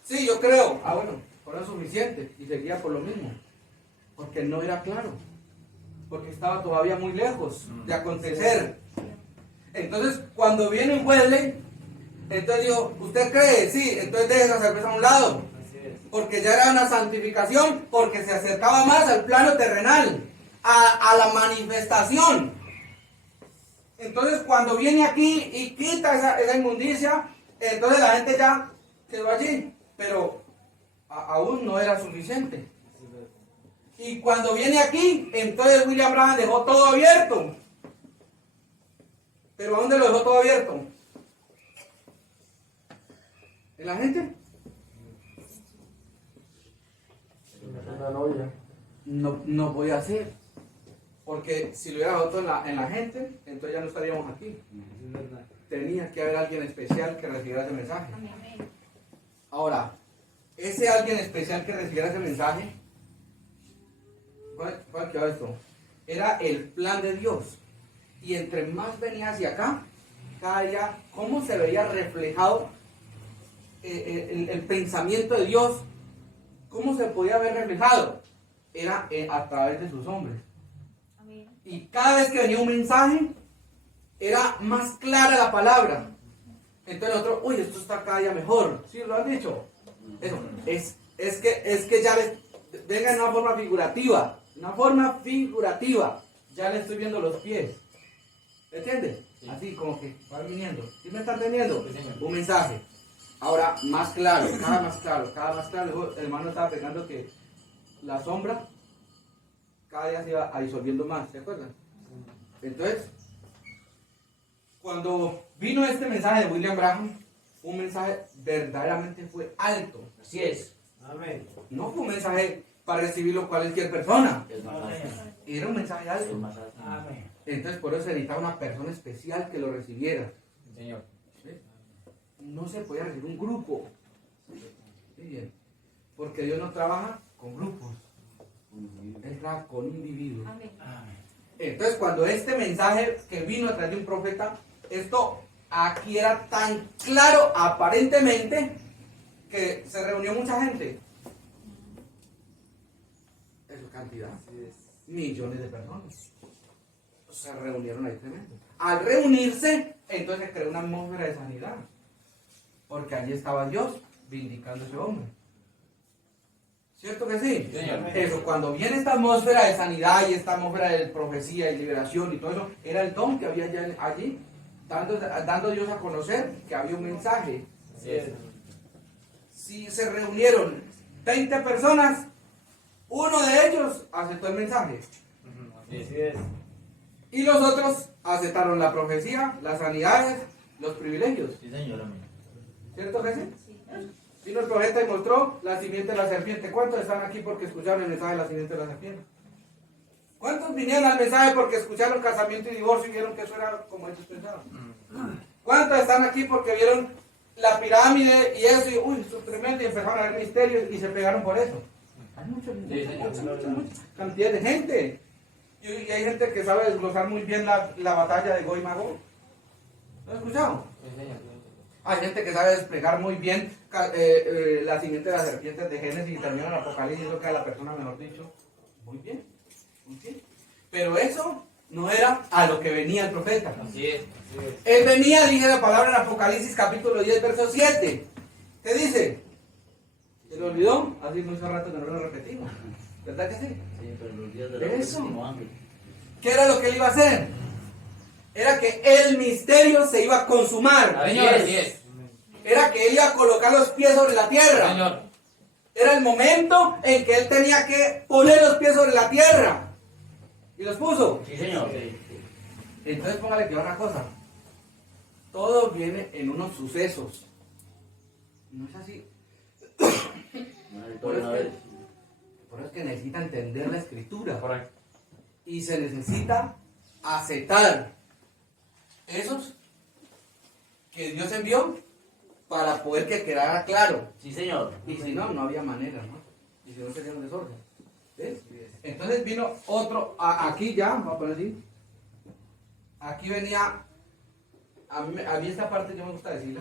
Sí, yo creo. Ah, bueno, por eso es suficiente. Y seguía por lo mismo. Porque no era claro. Porque estaba todavía muy lejos de acontecer. Entonces, cuando viene un Wesley, entonces dijo, ¿usted cree? Sí, entonces deje esa cerveza a un lado. Así es. Porque ya era una santificación, porque se acercaba más al plano terrenal, a la manifestación. Entonces cuando viene aquí y quita esa inmundicia, entonces la gente ya quedó allí, pero aún no era suficiente. Y cuando viene aquí, entonces William Branham dejó todo abierto. ¿Pero a dónde lo dejó todo abierto? ¿En la gente? La novia. No podía hacer. Porque si lo hubiera dejado todo en la gente, entonces ya no estaríamos aquí. Es verdad. Tenía que haber alguien especial que recibiera ese mensaje. Ahora, ese alguien especial que recibiera ese mensaje, ¿cuál quedó esto? Era el plan de Dios. Y entre más venía hacia acá, cada día, cómo se veía reflejado el pensamiento de Dios, cómo se podía ver reflejado, era a través de sus hombres. Y cada vez que venía un mensaje, era más clara la palabra. Entonces nosotros, uy, esto está cada día mejor. ¿Sí lo han dicho? Eso, es que ya les, venga en una forma figurativa. Una forma figurativa. Ya le estoy viendo los pies. ¿Entiende? Sí. Así como que va viniendo. ¿Sí me están entendiendo? Sí, señor. Un mensaje. Ahora, más claro, cada más claro, cada más claro. Luego, el hermano estaba pegando que la sombra cada día se iba a disolviendo más, ¿se acuerdan? Entonces, cuando vino este mensaje de William Branham, un mensaje verdaderamente fue alto. Así es. Amén. No fue un mensaje para recibirlo cualquier persona. Es más alto. Era un mensaje Es alto. más alto. Amén. Entonces, por eso se necesitaba una persona especial que lo recibiera. Señor. ¿Sí? No se podía recibir un grupo. ¿Sí? Bien. Porque Dios no trabaja con grupos. Él trabaja con individuos. Amén. Entonces, cuando este mensaje que vino a través de un profeta, esto aquí era tan claro aparentemente que se reunió mucha gente. Es cantidad. Así es. Millones de personas. se reunieron ahí tremendo. Al reunirse, entonces se creó una atmósfera de sanidad. Porque allí estaba Dios vindicando a ese hombre. ¿Cierto que sí? Señor. Eso, cuando viene esta atmósfera de sanidad y esta atmósfera de profecía y liberación y todo eso, era el don que había ya allí, dando Dios a conocer que había un mensaje. Así es. Si se reunieron 20 personas, uno de ellos aceptó el mensaje. Así Así es. Y los otros aceptaron la profecía, las sanidades, los privilegios. Sí, señor. Amén. ¿Cierto que sí? Vino el profeta y mostró la simiente de la serpiente. ¿Cuántos están aquí porque escucharon el mensaje de la simiente de la serpiente? ¿Cuántos vinieron al mensaje porque escucharon casamiento y divorcio y vieron que eso era como ellos pensaban? ¿Cuántos están aquí porque vieron la pirámide y eso y uy, eso es tremendo y empezaron a ver misterios y se pegaron por eso? Hay mucha cantidad de gente. Y hay gente que sabe desglosar muy bien la batalla de Gog y Magog. ¿Lo has escuchado? Sí, señor. Hay gente que sabe desplegar muy bien la simiente de las serpientes de Génesis y también en Apocalipsis, lo que a la persona, mejor dicho, muy bien, muy bien. Pero eso no era a lo que venía el profeta. Así es. Él venía, dije la palabra en Apocalipsis capítulo 10, verso 7. ¿Qué dice? ¿Se lo olvidó? Hace mucho rato que no lo repetimos. ¿Verdad que sí? Sí, pero los días de la Eso. último ángel. ¿Qué era lo que él iba a hacer? Era que el misterio se iba a consumar. Así es. Era que él iba a colocar los pies sobre la tierra. Señor. Era el momento en que él tenía que poner los pies sobre la tierra. Y los puso. Sí, señor. Entonces póngale que una cosa. Todo viene en unos sucesos. No es así. Por eso es que necesita entender la escritura. Correcto. Y se necesita aceptar esos que Dios envió para poder que quedara claro. Sí, señor. Y si no, no había manera, ¿no? Y si no, sería un desorden. ¿Ves? Entonces vino otro, aquí ya, vamos a poner así. Aquí venía, a mí esta parte yo me gusta decirla.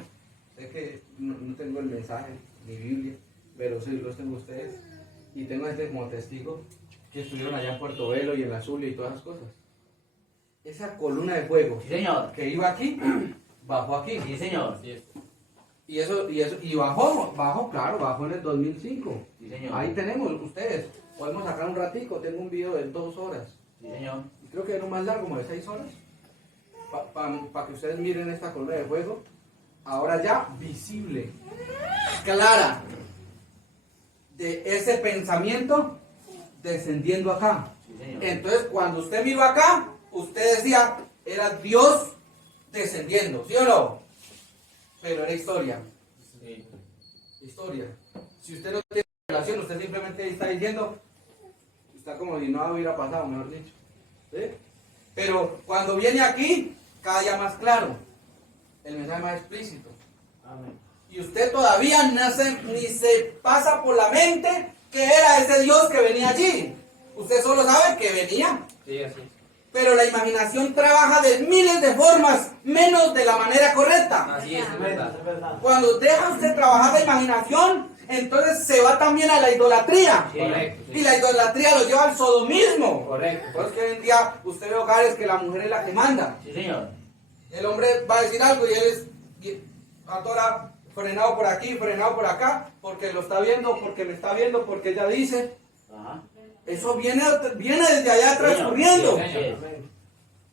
Sé que no tengo el mensaje, ni Biblia, pero sí los tengo ustedes. Y tengo gente como testigo que estuvieron allá en Puerto Velo y en la Zulia y todas esas cosas. Esa columna de fuego Sí, señor. que iba aquí, bajó aquí. Sí, señor. Y bajó, claro, bajó en el 2005. Sí, señor. Ahí tenemos, ustedes, podemos sacar un ratico, tengo un video de 2 horas. Sí, señor. Y creo que era más largo, como de 6 horas. Para que ustedes miren esta columna de fuego. Ahora ya visible, clara, de ese pensamiento descendiendo acá. Sí, señor. Entonces, cuando usted miró acá, usted decía, era Dios descendiendo, ¿sí o no? Pero era historia. Sí. Historia. Si usted no tiene relación, usted simplemente está diciendo, está como si nada hubiera pasado, mejor dicho. ¿Sí? Pero cuando viene aquí, cada día más claro, el mensaje más explícito. Amén. Y usted todavía ni se pasa por la mente que era ese Dios que venía allí. Usted solo sabe que venía. Sí, así. Pero la imaginación trabaja de miles de formas, menos de la manera correcta. Así es, Amén, es verdad. Cuando deja usted trabajar la imaginación, entonces se va también a la idolatría. Sí. Correcto. Y la idolatría lo lleva al sodomismo. Correcto. Por eso es que hoy en día usted ve hogares que la mujer es la que manda. Sí, señor. El hombre va a decir algo y él es atora, frenado por aquí, frenado por acá, porque lo está viendo, porque me está viendo, porque ella dice. Ajá. Eso viene desde allá transcurriendo. Sí, señor. Amén.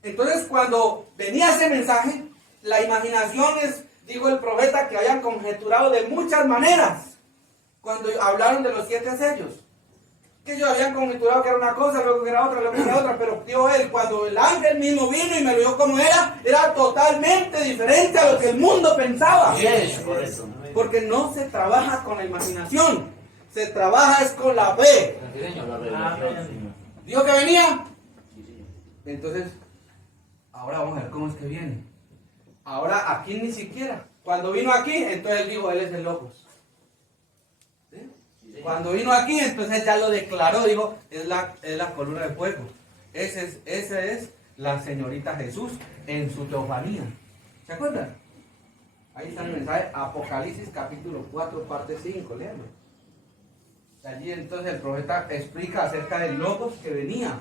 Entonces cuando venía ese mensaje, la imaginación es, dijo el profeta, que habían conjeturado de muchas maneras. Cuando hablaron de los 7 sellos. Que ellos habían conjeturado que era una cosa, luego que era otra, luego que era otra, pero dijo él, cuando el ángel mismo vino y me lo dio como era totalmente diferente a lo que el mundo pensaba. Sí, es correcto. Porque no se trabaja con la imaginación, se trabaja es con la fe. Sí, señor. La revelación, Amén. señor. Dijo que venía. Sí, señor. Entonces, ahora vamos a ver cómo es que viene. Ahora aquí ni siquiera. Cuando vino aquí, entonces él dijo, él es el Logos. ¿Sí? Sí, señor. Cuando vino aquí, entonces ya lo declaró, dijo, es la columna de fuego. Esa es la señorita Jesús en su teofanía. ¿Se acuerdan? Ahí está el mensaje, Apocalipsis capítulo 4, parte 5, léanlo. Allí entonces el profeta explica acerca del Logos que venía.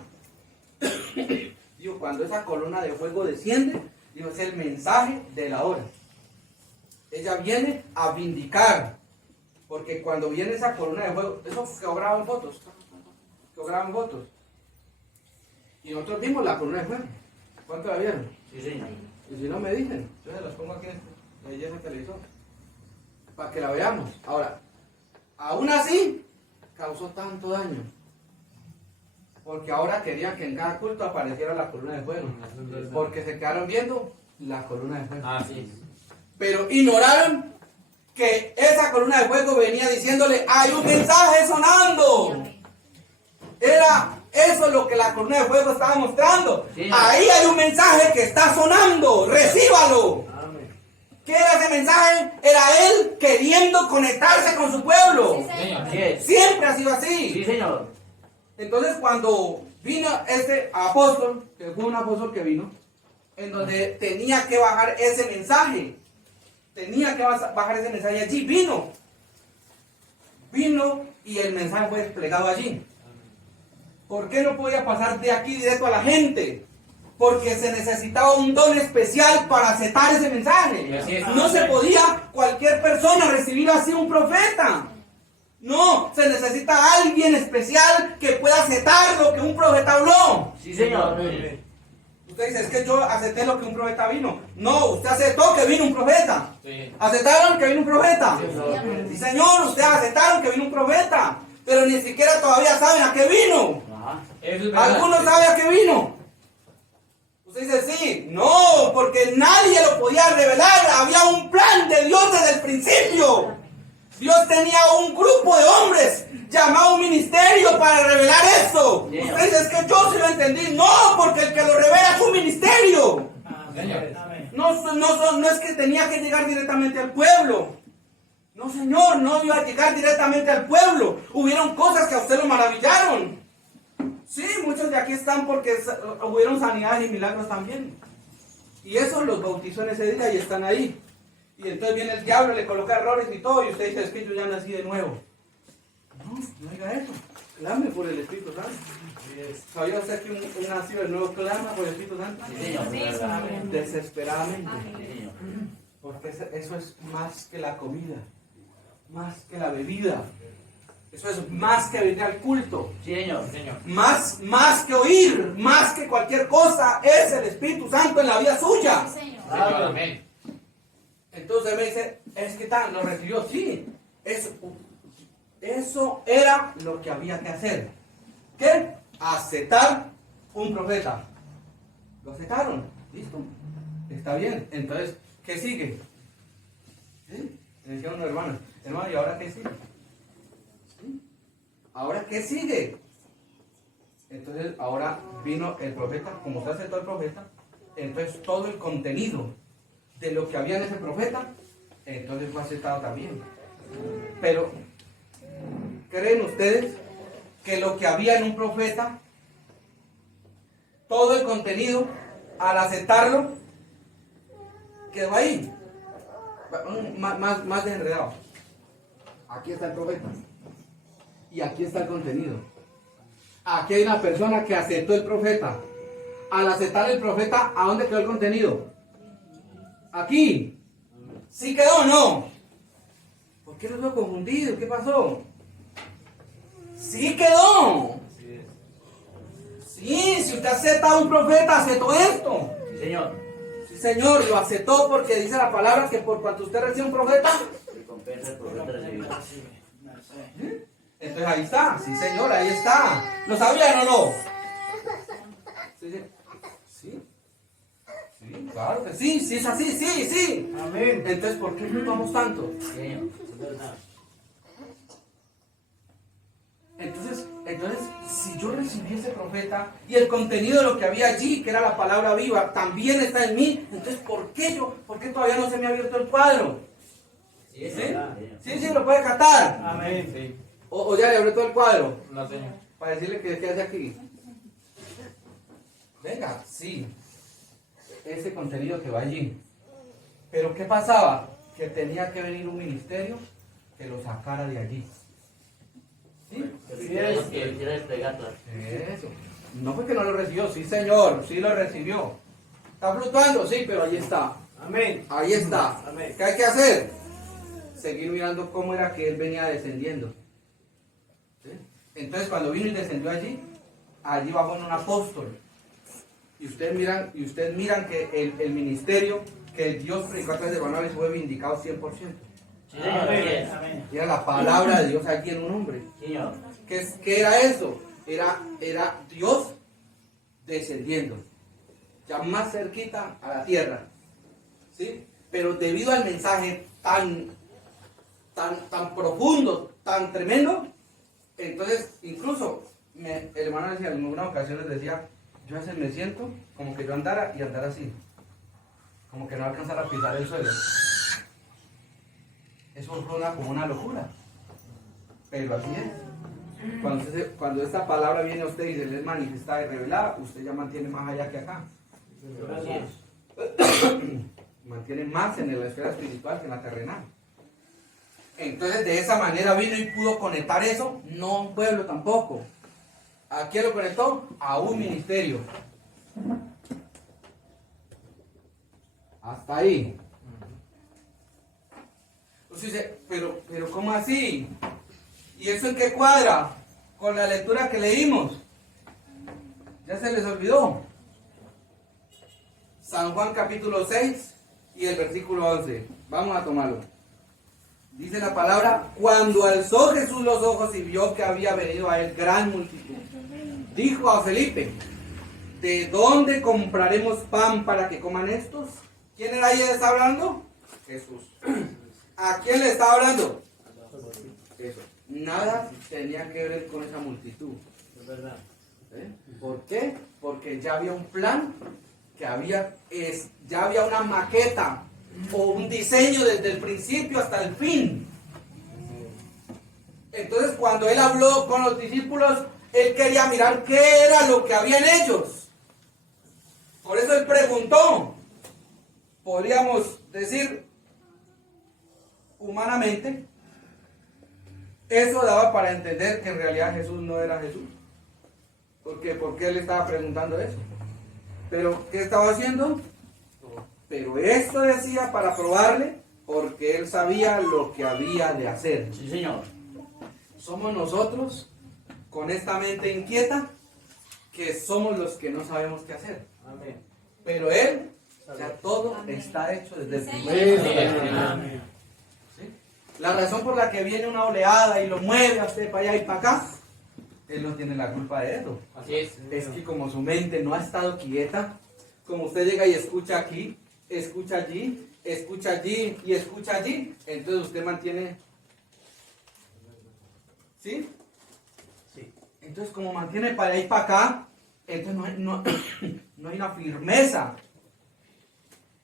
Y Digo, cuando esa columna de fuego desciende, digo, es el mensaje de la hora. Ella viene a vindicar, porque cuando viene esa columna de fuego, eso quedó grabado en fotos, y nosotros vimos la columna de fuego. ¿Cuánto la vieron? Sí, señor. Y si no me dicen, yo se las pongo aquí en el televisor, para que la veamos. Ahora, aún así, causó tanto daño, porque ahora querían que en cada culto apareciera la columna de fuego, porque se quedaron viendo la columna de fuego. Ah, sí. Pero ignoraron que esa columna de fuego venía diciéndole, hay un mensaje sonando. Era eso lo que la columna de fuego estaba mostrando. Sí. Ahí hay un mensaje que está sonando, recíbalo. Amén. ¿Qué era ese mensaje? Era él queriendo conectarse con su pueblo. Así es. Siempre ha sido Sí, así. señor. Entonces cuando vino este apóstol, que fue un apóstol que vino, en donde tenía que bajar ese mensaje, allí vino y el mensaje fue desplegado allí. ¿Por qué no podía pasar de aquí directo a la gente? Porque se necesitaba un don especial para aceptar ese mensaje. No se podía cualquier persona recibir así un profeta. No, se necesita alguien especial que pueda aceptar lo que un profeta habló. Sí, señor. Usted dice, es que yo acepté lo que un profeta vino. No, usted aceptó que vino un profeta. Sí. ¿Aceptaron que vino un profeta? Sí, Sí, señor, ustedes aceptaron que vino un profeta. Pero ni siquiera todavía saben a qué vino. Ajá. Eso es verdad. ¿Alguno sabe a qué vino? Usted dice, sí, no, porque nadie lo podía revelar. Había un plan de Dios desde el principio. Dios tenía un grupo de hombres llamado un ministerio para revelar esto. Yeah. Usted dice, es que yo sí lo entendí. No, porque el que lo revela es un ministerio. Señor. No es que tenía que llegar directamente al pueblo. No, señor, no iba a llegar directamente al pueblo. Hubieron cosas que a usted lo maravillaron. Sí, muchos de aquí están porque hubieron sanidades y milagros también. Y eso los bautizó en ese día y están ahí. Y entonces viene el diablo, le coloca errores y todo, y usted dice, es que yo ya nací de nuevo. No diga eso. Clame por el Espíritu Santo. ¿Sabía usted que un nacido de nuevo clama por el Espíritu Santo? Sí, señor. Desesperadamente. Sí, señor. Porque eso es más que la comida, más que la bebida. Eso es más que venir al culto. Sí, señor. Más que oír, más que cualquier cosa, es el Espíritu Santo en la vida suya. Amén. Entonces me dice, es que tal, lo recibió, sí. Eso era lo que había que hacer. ¿Qué? Aceptar un profeta. Lo aceptaron, listo. Está bien. Entonces, ¿qué sigue? ¿Sí? Me decía uno, hermano, ¿y ahora qué sigue? ¿Sí? ¿Ahora qué sigue? Entonces, ahora vino el profeta, como se aceptó el profeta, entonces todo el contenido de lo que había en ese profeta, entonces fue aceptado también. Pero, ¿creen ustedes que lo que había en un profeta, todo el contenido, al aceptarlo, quedó ahí? Más desenredado. Aquí está el profeta. Y aquí está el contenido. Aquí hay una persona que aceptó el profeta. Al aceptar el profeta, ¿a dónde quedó el contenido? Aquí. ¿Sí quedó o no? ¿Por qué los veo confundidos? ¿Qué pasó? ¡Sí quedó! Sí, si usted acepta a un profeta, aceptó esto. Sí, señor. Sí, señor, lo aceptó porque dice la palabra que por cuanto usted recibe un profeta, Recompensa el profeta recibido. entonces ahí está. Sí, señor, ahí está. ¿Lo sabían o no? Sí, sí. ¿Sí? Sí, claro que sí, sí es así, sí, sí. Amén. Entonces, ¿por qué fluctuamos tanto? Sí, señor. Es verdad. Entonces, si yo recibí ese profeta y el contenido de lo que había allí, que era la palabra viva, también está en mí, entonces, ¿por qué todavía no se me ha abierto el cuadro? Sí, es ¿Sí? verdad. Sí, lo puede catar. Amén. Sí. O ya le abrió todo el cuadro No, señor. para decirle que qué hace aquí. Venga, sí, ese contenido que va allí. Pero ¿qué pasaba? Que tenía que venir un ministerio que lo sacara de allí. ¿Sí? Que lo hiciera desplegar, claro. Eso. No fue que no lo recibió, sí señor, sí lo recibió. Está fluctuando, sí, pero ahí está. Amén. Ahí está. Amén. ¿Qué hay que hacer? Seguir mirando cómo era que él venía descendiendo. ¿Sí? Entonces cuando vino y descendió allí bajó en un apóstol. Y ustedes miran que el ministerio que Dios predicó a través de Barnabé fue vindicado 100%. Sí, señor. Amén. Y era la palabra de Dios aquí en un hombre. Señor. ¿Qué era eso? Era Dios descendiendo, ya más cerquita a la tierra, ¿sí? Pero debido al mensaje tan profundo, tan tremendo, entonces incluso el hermano decía, en algunas ocasiones decía, yo a veces me siento como que yo andara así, como que no alcanzara a pisar el suelo. Eso suena como una locura, pero así es. Cuando esta palabra viene a usted y se le es manifestada y revelada, usted ya mantiene más allá que acá. Mantiene más en la esfera espiritual que en la terrenal. Entonces de esa manera vino y pudo conectar eso, no a un pueblo tampoco. ¿A quién lo conectó? A un ministerio. Hasta ahí. Usted dice, pero ¿cómo así? ¿Y eso en qué cuadra? Con la lectura que leímos. ¿Ya se les olvidó? San Juan capítulo 6 y el versículo 11. Vamos a tomarlo. Dice la palabra, cuando alzó Jesús los ojos y vio que había venido a él gran multitud, dijo a Felipe, ¿de dónde compraremos pan para que coman estos? ¿Quién era ahí que está hablando? Jesús. ¿A quién le estaba hablando? Eso. Nada tenía que ver con esa multitud. Es verdad. ¿Por qué? Porque ya había un plan, ya había una maqueta o un diseño desde el principio hasta el fin. Entonces cuando él habló con los discípulos, él quería mirar qué era lo que habían ellos. Por eso él preguntó, podríamos decir humanamente, eso daba para entender que en realidad Jesús no era Jesús. ¿Por qué? Porque él estaba preguntando eso. Pero, ¿qué estaba haciendo? Pero esto decía para probarle, porque él sabía lo que había de hacer. Sí, señor. Somos nosotros, con esta mente inquieta, que somos los que no sabemos qué hacer. Amén. Pero él, ya todo está hecho desde el principio. Amén. ¿Sí? La razón por la que viene una oleada y lo mueve a usted para allá y para acá, él no tiene la culpa de eso. Así es. Es que como su mente no ha estado quieta, como usted llega y escucha aquí, escucha allí y escucha allí, entonces usted mantiene... ¿Sí? Sí. Entonces como mantiene para allá y para acá, entonces no hay una firmeza.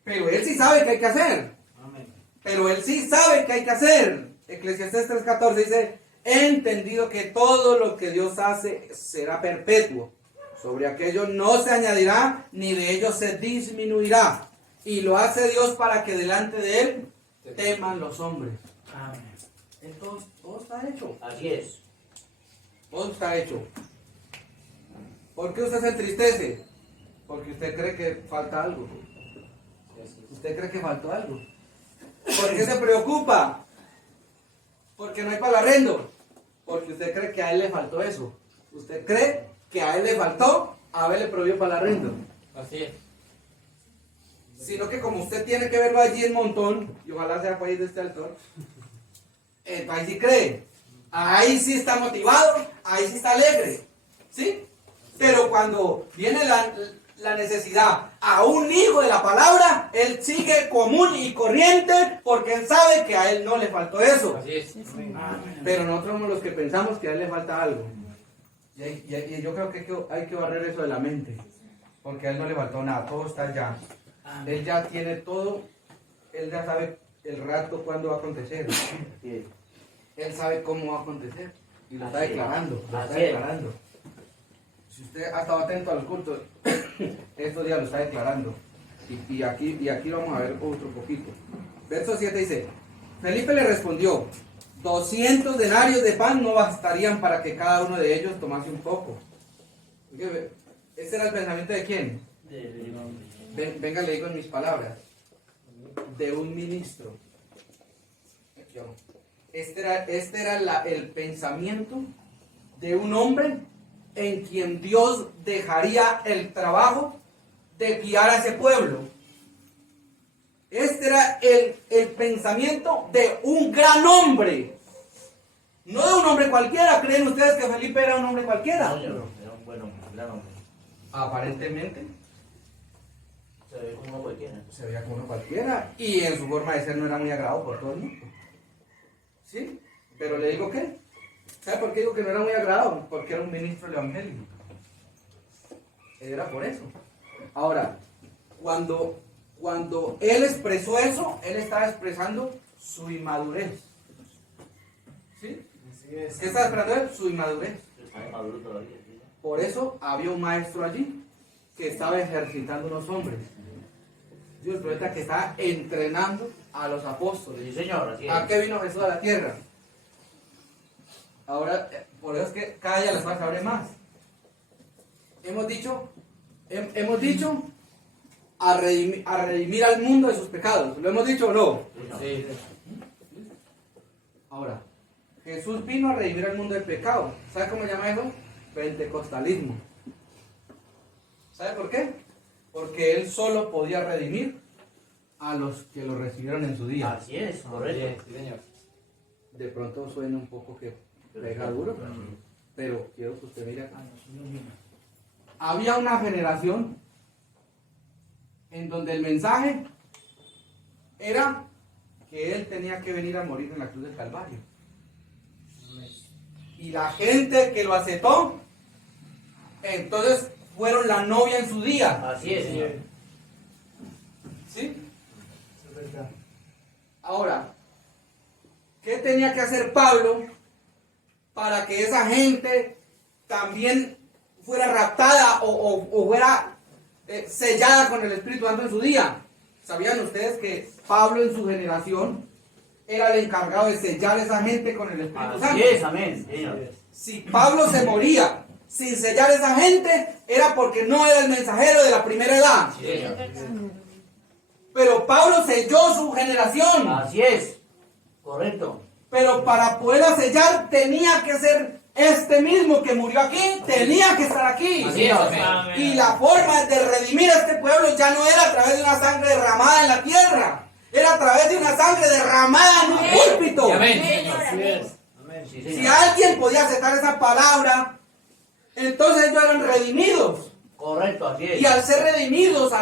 Pero él sí sabe qué hay que hacer. Amén. Pero él sí sabe qué hay que hacer. Eclesiastés 3:14 dice, he entendido que todo lo que Dios hace será perpetuo. Sobre aquello no se añadirá, ni de ello se disminuirá. Y lo hace Dios para que delante de él teman los hombres. Amén. Entonces, todo está hecho. Así es. Todo está hecho. ¿Por qué usted se entristece? Porque usted cree que falta algo. Usted cree que faltó algo. ¿Por qué se preocupa? Porque no hay para el arrendo. Porque usted cree que a él le faltó eso. Usted cree que a él le faltó haberle prohibido para el arrendo. Así es. Sino que como usted tiene que verlo allí en montón, y ojalá sea país de este altor, ahí sí cree. Ahí sí está motivado, ahí sí está alegre. ¿Sí? Pero cuando viene la necesidad a un hijo de la palabra, él sigue común y corriente porque él sabe que a él no le faltó eso. Así es. Pero nosotros somos los que pensamos que a él le falta algo. Y yo creo que hay que barrer eso de la mente. Porque a él no le faltó nada, todo está allá. Él ya tiene todo, él ya sabe el rato cuándo va a acontecer. Él sabe cómo va a acontecer. Y lo está declarando, Si usted ha estado atento al culto, estos días lo está declarando. Y aquí vamos a ver otro poquito. Verso 7 dice, Felipe le respondió, 200 denarios de pan no bastarían para que cada uno de ellos tomase un poco. ¿Este era el pensamiento de quién? Venga, le digo en mis palabras. De un ministro. Este era el pensamiento de un hombre en quien Dios dejaría el trabajo de guiar a ese pueblo. Este era el pensamiento de un gran hombre. No de un hombre cualquiera. ¿Creen ustedes que Felipe era un hombre cualquiera? Era un buen hombre, un gran hombre. Aparentemente Se ve como uno cualquiera. se veía como uno cualquiera y en su forma de ser no era muy agradado por todo el mundo. ¿Sí? Pero le digo que, ¿sabe por qué digo que no era muy agradado? Porque era un ministro del evangelio. Era por eso. Ahora, cuando él expresó eso, él estaba expresando su inmadurez. ¿Sí? ¿Qué estaba expresando él? Su inmadurez. Está maduro todavía. ¿Sí? Por eso había un maestro allí que estaba ejercitando unos hombres. Dios profeta que estaba entrenando a los apóstoles. Sí, señor, así es. ¿A qué vino Jesús a la tierra? Ahora, por eso es que cada día las cosas se abren más. Hemos dicho a redimir al mundo de sus pecados. ¿Lo hemos dicho o no? Sí. Ahora, Jesús vino a redimir al mundo del pecado. ¿Sabe cómo se llama eso? Pentecostalismo. ¿Sabe por qué? Porque él solo podía redimir a los que lo recibieron en su día. Así es, correcto. Sí, señor. De pronto suena un poco que pega duro, pero quiero que usted mire acá. Había una generación en donde el mensaje era que él tenía que venir a morir en la cruz del Calvario. Y la gente que lo aceptó, entonces fueron la novia en su día. Así es, señor. ¿Sí? Ahora, ¿qué tenía que hacer Pablo para que esa gente también fuera raptada o fuera sellada con el Espíritu Santo en su día? ¿Sabían ustedes que Pablo en su generación era el encargado de sellar a esa gente con el Espíritu Santo? Así es, amén, señor. Si Pablo se moría sin sellar a esa gente, era porque no era el mensajero de la primera edad. Sí, señor. Pero Pablo selló su generación. Así es, correcto. Pero para poderla sellar tenía que ser este mismo que murió aquí, tenía que estar aquí. Así es, amén. Y la forma de redimir a este pueblo ya no era a través de una sangre derramada en la tierra, era a través de una sangre derramada en un púlpito. Amén. Así es. Amén, sí, Si señor. alguien podía aceptar esa palabra, entonces ellos eran redimidos. Correcto, así es. Y al ser redimidos,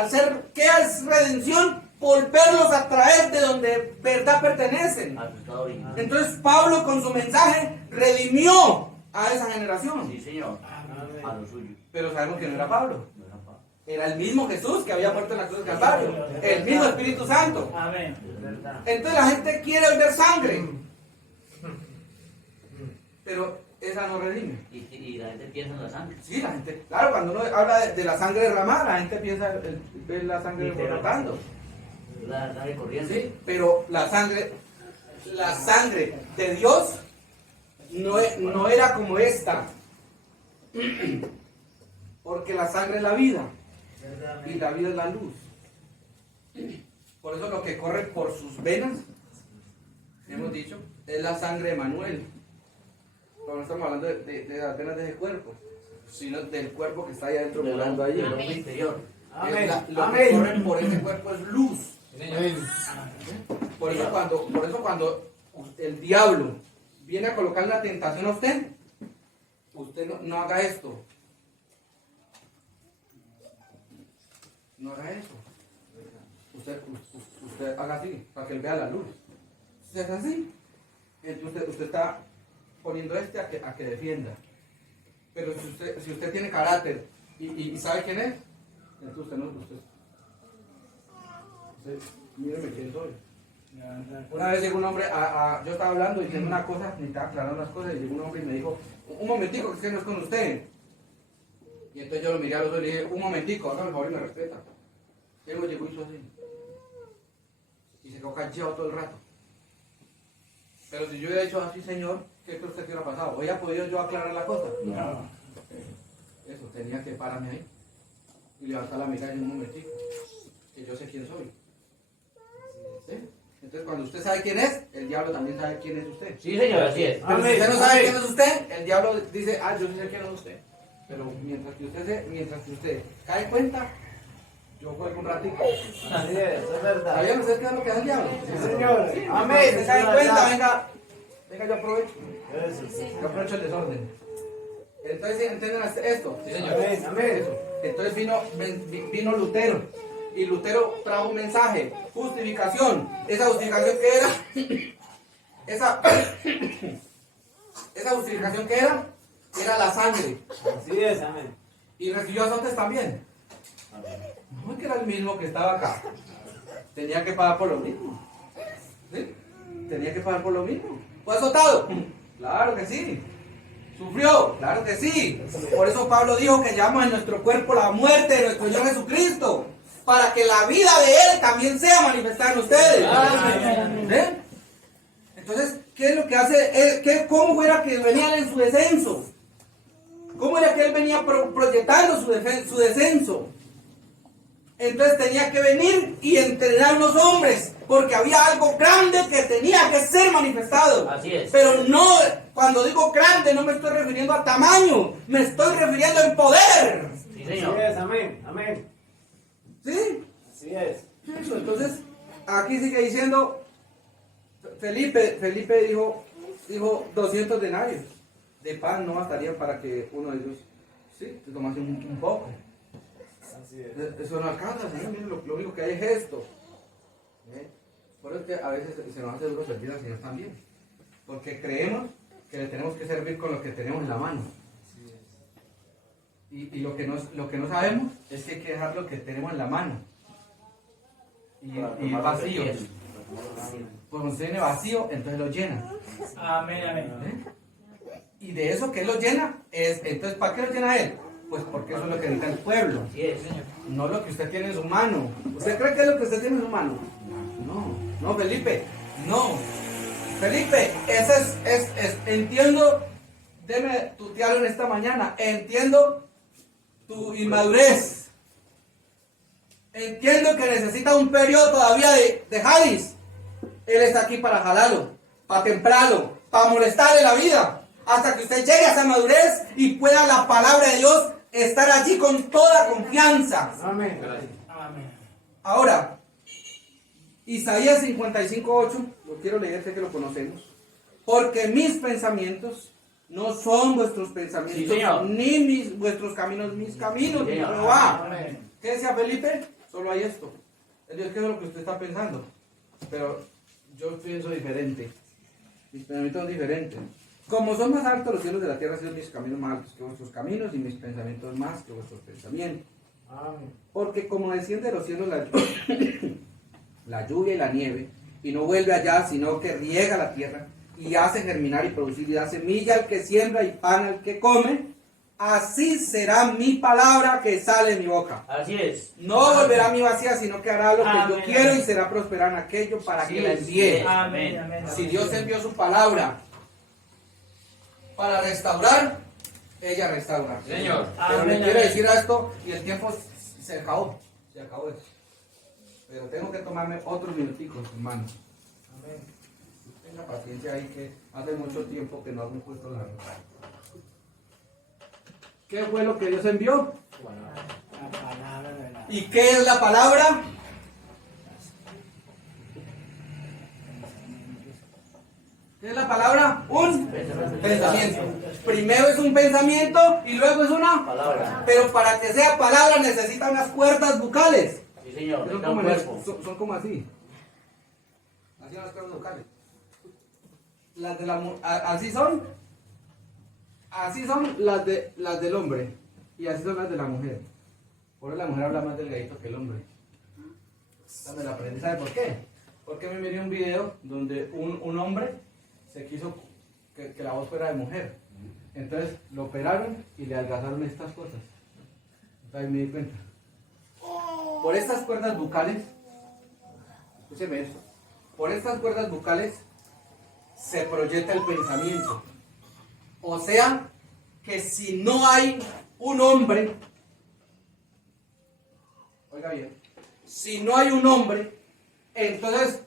¿qué es redención? Volverlos a traer de donde verdad pertenecen. Al pecado original. Entonces Pablo con su mensaje redimió a esa generación. Sí, señor. A lo suyo. Pero sabemos que no era Pablo. No era pa- Era el mismo Jesús que había muerto en la cruz del Calvario. El mismo Espíritu Santo. Amén. Es verdad. Entonces la gente quiere ver sangre. Pero esa no redime. Y la gente piensa en la sangre. Sí, la gente, claro, cuando uno habla de la sangre derramada, la gente piensa ver la sangre brotando. La sangre corriente. Sí, pero la sangre de Dios no era como esta. Porque la sangre es la vida. Y la vida es la luz. Por eso lo que corre por sus venas, hemos dicho, es la sangre de Manuel. Pero no estamos hablando de las venas de ese cuerpo, sino del cuerpo que está ahí adentro volando ahí. Del hombre interior. Lo que corre por ese cuerpo es luz. Sí, señor. Por eso cuando el diablo viene a colocar la tentación a usted no haga esto. No haga eso. Usted haga así, para que él vea la luz. Si es así, entonces usted está poniendo a que defienda. Pero si usted tiene carácter y sabe quién es, entonces usted no míreme quién soy. Una vez llegó un hombre, yo estaba hablando diciendo una cosa, necesitaba aclarar unas cosas, y llegó un hombre y me dijo, un momentico, que es que no es con usted. Y entonces yo lo miré a los dos y le dije, un momentico, hágame el favor y me respeta. Y él llegó y hizo así. Y se quedó callado todo el rato. Pero si yo hubiera dicho así, señor, ¿qué cree usted que hubiera pasado? ¿Hubiera podido yo aclarar la cosa? No. Eso, tenía que pararme ahí. y levantar la mirada en un momentico, que yo sé quién soy. ¿Sí? Entonces cuando usted sabe quién es, el diablo también sabe quién es usted. Sí, señor, así es. Pero si usted no sabe quién es usted, el diablo dice, yo sí sé quién es usted. Pero mientras que usted cae cuenta, yo juego un ratito. Así es verdad. ¿Sabían ustedes qué es lo que hace el diablo? Sí, señor. Sí, Amén. se cae cuenta, venga, yo aprovecho. Eso sí. Yo aprovecho el desorden. Entonces, ¿entienden esto? Sí, señor. Amén, amén. Eso. Entonces vino Lutero. Y Lutero trajo un mensaje, justificación. Esa justificación que era, esa justificación que era la sangre. Así es, amén. Y recibió azotes también. No es que era el mismo que estaba acá. Tenía que pagar por lo mismo. ¿Sí? Tenía que pagar por lo mismo. ¿Fue azotado? Claro que sí. ¿Sufrió? Claro que sí. Por eso Pablo dijo que llevamos en nuestro cuerpo la muerte de nuestro Señor Jesucristo, para que la vida de Él también sea manifestada en ustedes. ¿Sí? Entonces, ¿qué es lo que hace Él? ¿Cómo era que venía en su descenso? ¿Cómo era que Él venía proyectando su descenso? Entonces tenía que venir y entrenar a unos hombres, porque había algo grande que tenía que ser manifestado. Así es. Pero no, cuando digo grande, no me estoy refiriendo a tamaño, me estoy refiriendo en poder. Sí, Así señor. es, amén, amén. ¿Sí? Así es. Eso, entonces, aquí sigue diciendo, Felipe dijo 200 denarios de pan no bastaría para que uno de ellos, sí, se tomase un poco. Así es. Eso no alcanza, Señor, miren, lo único que hay es esto. Por eso es que a veces se nos hace duro servir al Señor también. Porque creemos que le tenemos que servir con lo que tenemos en la mano. Y lo que no sabemos es que hay que dejar lo que tenemos en la mano. Y vacío. Cuando se viene vacío, entonces lo llena. Amén, amén. Y de eso que Él lo llena, entonces ¿para qué lo llena Él? Pues porque eso es lo que necesita el pueblo. Así es. No lo que usted tiene en su mano. ¿Usted cree que es lo que usted tiene en su mano? No, Felipe, no. Felipe, entiendo, déme tutearlo en esta mañana, entiendo tu inmadurez. Entiendo que necesita un periodo todavía de jalis. Él está aquí para jalarlo, para temprarlo, para molestarle la vida, hasta que usted llegue a esa madurez y pueda la palabra de Dios estar allí con toda confianza. Amén. Amén. Ahora, Isaías 55:8, lo quiero leer, sé que lo conocemos. Porque mis pensamientos no son vuestros pensamientos, Sí, señor. ni vuestros caminos, mis caminos, Sí, mi señor. Jehová. Amén. ¿Qué decía Felipe? Solo hay esto. Él dice, ¿qué es lo que usted está pensando? Pero yo pienso diferente. Mis pensamientos son diferentes. Como son más altos los cielos de la tierra, son mis caminos más altos que vuestros caminos y mis pensamientos más que vuestros pensamientos. Amén. Porque como desciende de los cielos la lluvia y la nieve, y no vuelve allá, sino que riega la tierra, y hace germinar y producir, y da semilla al que siembra y pan al que come, así será mi palabra que sale de mi boca. Así es. No volverá a mi vacía, sino que hará lo que yo Amén. quiero y será prosperar en aquello para Sí, que la envíe. Amén, amén. Si Dios envió su palabra para restaurar, ella restaura. Señor. Pero le Amén, quiero amén. decir esto y el tiempo se acabó eso. Pero tengo que tomarme otros minuticos, hermano. Amén. Tenga paciencia ahí que hace mucho tiempo que no hemos puesto la ropa. ¿Qué fue lo que Dios envió? La palabra de la... ¿Y qué es la palabra? ¿Qué es la palabra? Un pensamiento. Primero es un pensamiento y luego es una Palabra. Pero para que sea palabra necesita unas cuerdas bucales. Sí, señor. Son Necesita un como, cuerpo. son como así. Así son las cuerdas bucales. Las de así son las del hombre y así son las de la mujer. Por eso la mujer habla más delgadito que el hombre. Esta me la aprendí, ¿sabe por qué? Porque me miré un video donde un hombre se quiso que la voz fuera de mujer. Entonces lo operaron y le adelgazaron estas cosas. Entonces me di cuenta. Por estas cuerdas bucales, escúcheme esto, por estas cuerdas bucales se proyecta el pensamiento. O sea, que si no hay un hombre oiga bien, si no hay un hombre, entonces,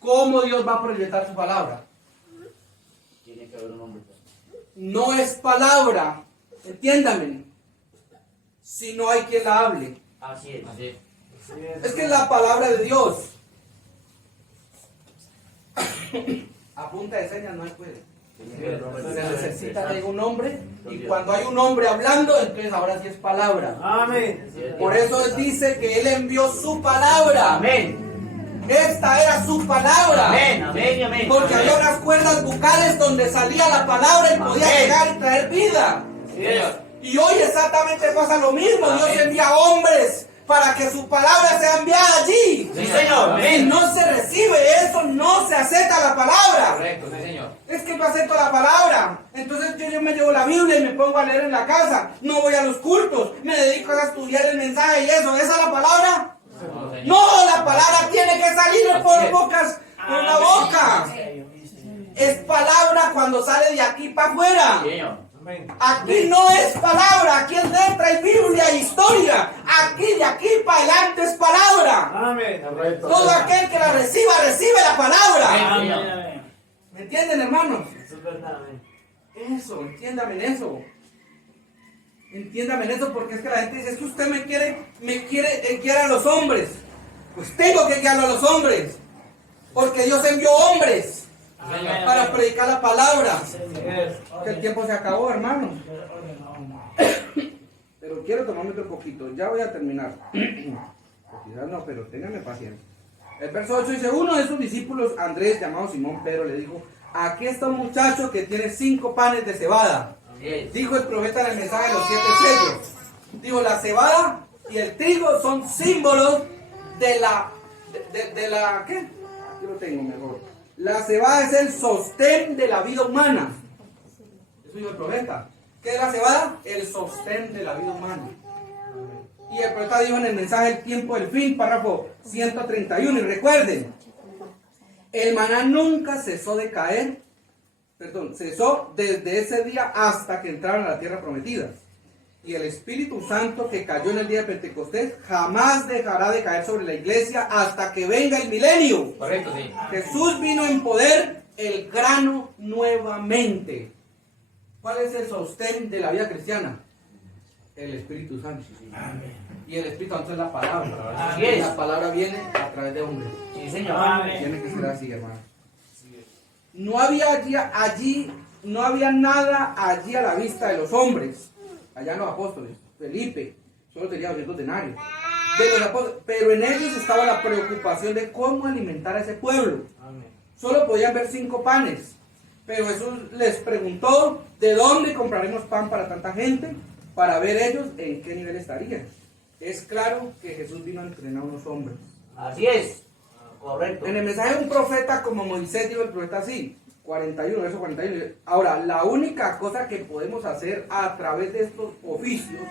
¿cómo Dios va a proyectar su palabra? Tiene que haber un hombre. No es palabra, entiéndame, si no hay quien la hable. Así es. Así es. Es que es la palabra de Dios. A punta de señas no se puede. Se necesita de un hombre, y cuando hay un hombre hablando, entonces ahora sí es palabra. Amén. Por eso él dice que él envió su palabra. Amén. Esta era su palabra. Amén. Amén. y Amén. Porque había unas cuerdas bucales donde salía la palabra y podía Amén. llegar y traer vida. Señor. Y hoy exactamente pasa lo mismo. Dios envía hombres para que su palabra sea enviada allí. Sí, Señor. Si Amén. no se recibe eso, no se acepta la palabra. Correcto, sí, señor. Es que no acepto la palabra. Entonces yo me llevo la Biblia y me pongo a leer en la casa. No voy a los cultos. Me dedico a estudiar el mensaje y eso. ¿Esa es la palabra? No, señor. No, la palabra tiene que salir por bocas, por la boca. Es palabra cuando sale de aquí para afuera. Señor. Aquí no es palabra, aquí es letra y Biblia y historia. Aquí de aquí para adelante es palabra. Amén. Todo aquel que la reciba, recibe la palabra. Amén. Amén. ¿Me entienden, hermanos? Eso es verdad. Amén. Eso, entiéndame en eso. Entiéndame en eso, porque es que la gente dice, es que usted me quiere guiar a los hombres. Pues tengo que guiarlo a los hombres. Porque Dios envió hombres Amén. para predicar la palabra. Que el Amén. tiempo se acabó, hermanos. Pero quiero tomarme otro poquito. Ya voy a terminar. O quizás no, pero ténganme paciencia. El verso 8 dice, uno de sus discípulos, Andrés, llamado Simón Pedro, le dijo, aquí está un muchacho que tiene 5 panes de cebada. Así es. Dijo el profeta en el mensaje de los 7 sellos. Digo, la cebada y el trigo son símbolos de la... ¿qué? Aquí lo tengo mejor. La cebada es el sostén de la vida humana. Eso dijo el profeta. ¿Qué es la cebada? El sostén de la vida humana. Y el profeta dijo en el mensaje El tiempo del fin, párrafo 131. Y recuerden, el maná nunca cesó de caer. Cesó desde ese día hasta que entraron a la tierra prometida. Y el Espíritu Santo que cayó en el día de Pentecostés jamás dejará de caer sobre la iglesia hasta que venga el milenio. Correcto, sí. Jesús vino en poder, el grano nuevamente. ¿Cuál es el sostén de la vida cristiana? El Espíritu Santo. Y el Espíritu Santo es la palabra. Así es. La palabra viene a través de hombres. Sí, Señor. Amén. Tiene que ser así, hermano. No había no había nada allí a la vista de los hombres. Allá los apóstoles, Felipe, solo tenía 200 denarios. De los apóstoles, pero en ellos estaba la preocupación de cómo alimentar a ese pueblo. Solo podían ver 5 panes. Pero Jesús les preguntó, ¿de dónde compraremos pan para tanta gente? Para ver ellos en qué nivel estarían. Es claro que Jesús vino a entrenar a unos hombres. Así es. Correcto. En el mensaje de un profeta como Moisés, dijo el profeta así, 41, verso 41. Ahora, la única cosa que podemos hacer a través de estos oficios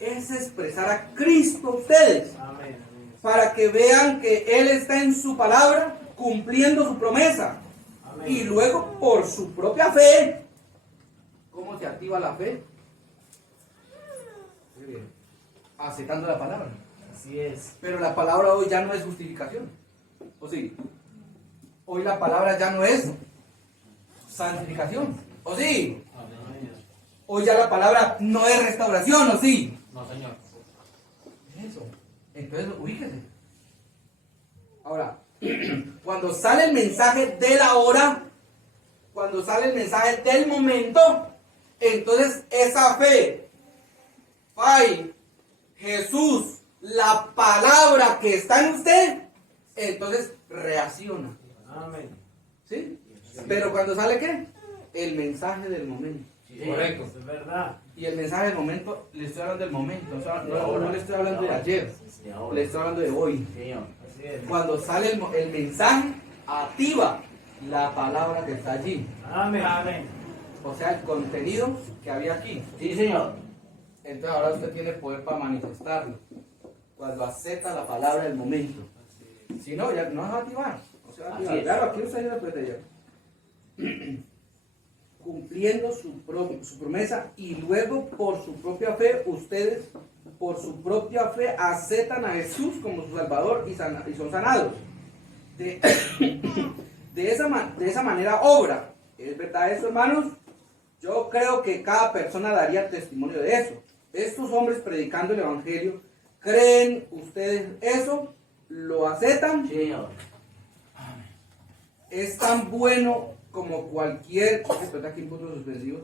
es expresar a Cristo a ustedes. Amén. Para que vean que Él está en su palabra, cumpliendo su promesa. Amén. Y luego, por su propia fe, ¿cómo se activa la fe? Muy bien. Aceptando la palabra. Así es. Pero la palabra hoy ya no es justificación. ¿O sí? Hoy la palabra ya no es santificación. ¿O sí? Hoy ya la palabra no es restauración. ¿O sí? No, señor. Eso. Entonces, ubíquese. Ahora, cuando sale el mensaje de la hora, cuando sale el mensaje del momento, entonces esa fe, Jesús, la palabra que está en usted, entonces reacciona. Amén. ¿Sí? Pero cuando sale ¿qué? El mensaje del momento. Sí, Señor. Correcto. Eso es verdad. Y el mensaje del momento, le estoy hablando del momento, o sea, De no ahora. le estoy hablando de ayer, De ahora. le estoy hablando de hoy. Señor. Así es. Cuando sale el mensaje, activa la palabra que está allí. Amén. Amén. O sea, el contenido que había aquí. Sí, Señor. Entonces ahora usted tiene poder para manifestarlo. Cuando acepta la palabra del momento. Si no, ya no se va a activar. No se va a activar. Así es. Claro, aquí usted ya puede ya. Cumpliendo su promesa y luego por su propia fe ustedes por su propia fe aceptan a Jesús como su Salvador y son sanados. De esa manera obra. ¿Es verdad eso, hermanos? Yo creo que cada persona daría testimonio de eso. Estos hombres predicando el Evangelio, ¿creen ustedes eso? ¿Lo aceptan? Sí, Señor. Es tan bueno como cualquier... aquí en puntos suspensivos.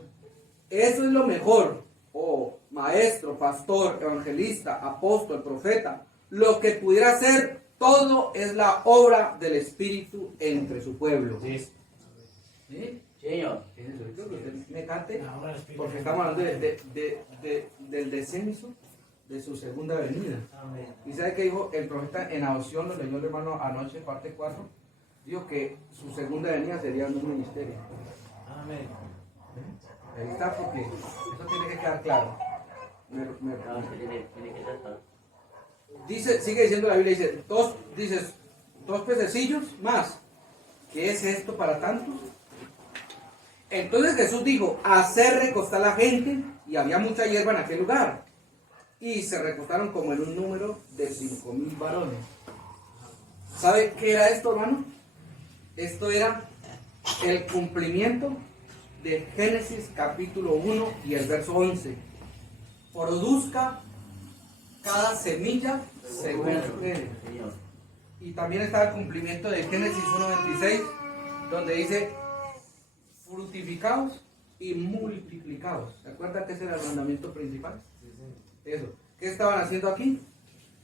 Eso es lo mejor. Maestro, pastor, evangelista, apóstol, profeta. Lo que pudiera ser, todo es la obra del Espíritu entre su pueblo. Sí. ¿Sí? Señor. ¿Qué es eso? Yo creo que usted me cante, La obra del Espíritu. porque estamos hablando del descenso de su segunda venida. Amén. ¿Y sabe qué dijo el profeta en adopción? Lo leyó el hermano anoche, parte 4. Dijo que su segunda venida sería un ministerio. Amén. Ahí está, porque eso tiene que quedar claro. No, tiene que estar. Dice, sigue diciendo la Biblia, dice, dos pececillos más. ¿Qué es esto para tantos? Entonces Jesús dijo, hacer recostar a la gente, y había mucha hierba en aquel lugar. Y se recostaron como en un número de 5,000 varones. ¿Sabe qué era esto, hermano? Esto era el cumplimiento de Génesis capítulo 1 y el verso 11. Produzca cada semilla según su género. Señor. Y también está el cumplimiento de Génesis 1:26, donde dice, fructificaos y multiplicaos. ¿Se acuerdan que ese era el mandamiento principal? Eso. ¿Qué estaban haciendo aquí?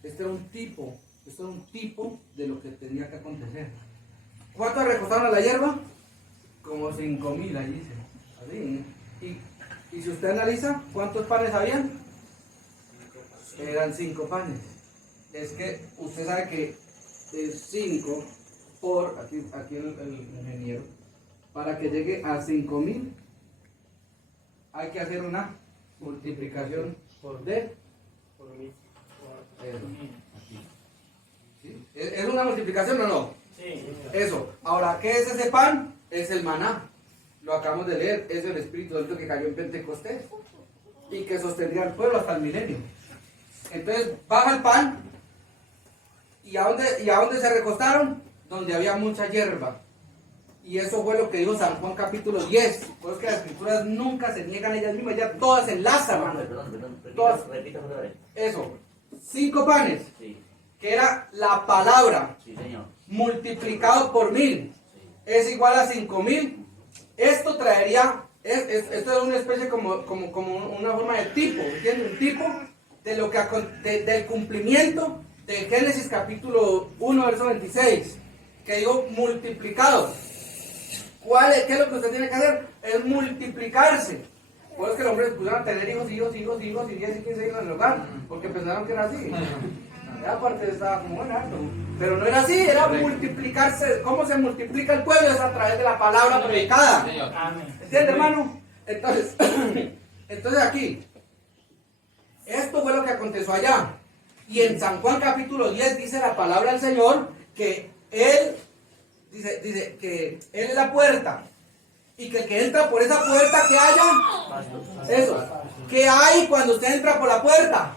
Este era un tipo de lo que tenía que acontecer. ¿Cuántos recostaron a la hierba? Como 5,000, ahí dice. Así. Y si usted analiza, ¿cuántos panes habían? Eran 5 panes. Es que usted sabe que es 5 por, aquí el ingeniero, para que llegue a 5,000, hay que hacer una multiplicación de... Por mí. ¿Sí? ¿Es una multiplicación o no? Sí. Eso. Ahora, ¿qué es ese pan? Es el maná. Lo acabamos de leer. Es el Espíritu Santo que cayó en Pentecostés y que sostendría al pueblo hasta el milenio. Entonces, baja el pan. ¿Y a dónde se recostaron? Donde había mucha hierba. Y eso fue lo que dijo San Juan capítulo 10. Por eso que las escrituras nunca se niegan ellas mismas, ya todas se enlazan, hermano. Perdón. Todas. Repita otra vez. Eso. 5 panes, Sí. que era la palabra, Sí, Señor. multiplicado por 1,000, Sí. es igual a 5,000. Esto traería, esto es una especie como una forma de tipo, ¿entiendes? Un tipo de lo que del cumplimiento de Génesis capítulo 1, verso 26, que digo multiplicado. ¿Qué es lo que usted tiene que hacer? Es multiplicarse. Por eso es que los hombres pusieron a tener hijos, y 10 y 15 hijos en el hogar, porque pensaron que era así. Aparte estaba como en alto, pero no era así, era multiplicarse. ¿Cómo se multiplica el pueblo? Es a través de la palabra predicada. Señor. Amén. ¿Entiende, hermano? Entonces aquí, esto fue lo que aconteció allá. Y en San Juan capítulo 10 dice la palabra del Señor que Él, dice que Él es la puerta. Y que el que entra por esa puerta, ¿qué haya? Eso. ¿Qué hay cuando usted entra por la puerta?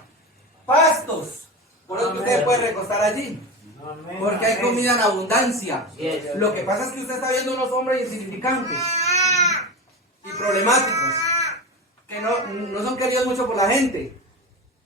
Pastos. Por eso que usted puede recostar allí. Amén. Porque hay comida en abundancia. Yes. Lo que pasa es que usted está viendo unos hombres insignificantes y problemáticos, que no son queridos mucho por la gente.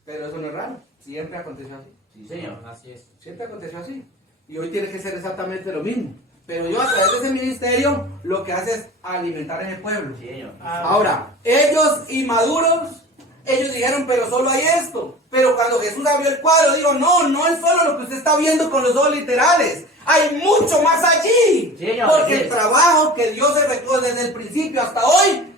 Pero eso no es raro. Siempre aconteció así. Sí, Señor. Así es. Siempre aconteció así. Y hoy tiene que ser exactamente lo mismo. Pero yo a través de ese ministerio lo que hace es alimentar en el pueblo. Sí, Señor. Ahora, ellos inmaduros, ellos dijeron, pero solo hay esto. Pero cuando Jesús abrió el cuadro, digo, no es solo lo que usted está viendo con los ojos literales. Hay mucho más allí. Sí, señor, Porque sí. el trabajo que Dios efectuó desde el principio hasta hoy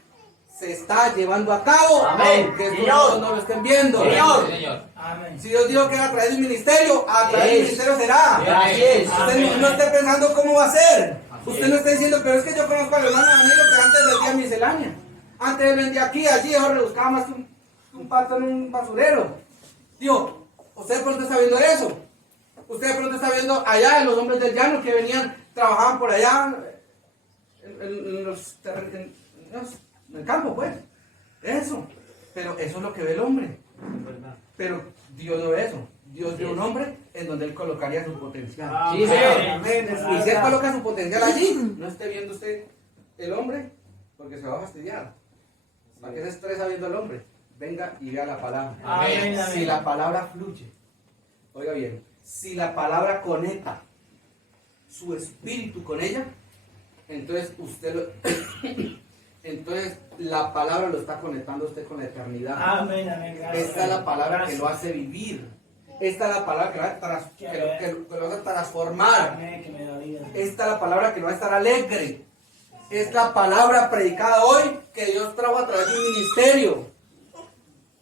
se está llevando a cabo. Amén. Aunque sus Señor. ojos no lo estén viendo. Señor. Señor. Amén. Si Dios dijo que era a través del ministerio, a través del Yes. ministerio será. Así es. Usted no esté pensando cómo va a ser. Así Usted es. no está diciendo, pero es que yo conozco al hermano Danilo que antes vendía miscelánea. Antes él vendía aquí, allí, ahora rebuscaba más que un pato en un basurero. Digo, usted de pronto está viendo eso. Usted de pronto está viendo allá en los hombres del llano que venían, trabajaban por allá en el campo, pues. Eso. Pero eso es lo que ve el hombre. Es verdad. Pero Dios no ve eso. Dios ve un hombre en donde Él colocaría su potencial. Sí, señor. Amén. Y si Él coloca su potencial allí, no esté viendo usted el hombre, porque se va a fastidiar. ¿Para qué se estresa viendo al hombre? Venga y vea la palabra. Amén. Si la palabra fluye, oiga bien, si la palabra conecta su espíritu con ella, entonces entonces la palabra lo está conectando a usted con la eternidad. Amén. Amén. Gracias. Esta es la palabra que Gracias. lo hace vivir. Esta es la palabra que lo hace transformar. Amén, que me da vida. Esta es la palabra que lo va a estar alegre. Es la palabra predicada hoy que Dios trajo a través de un ministerio.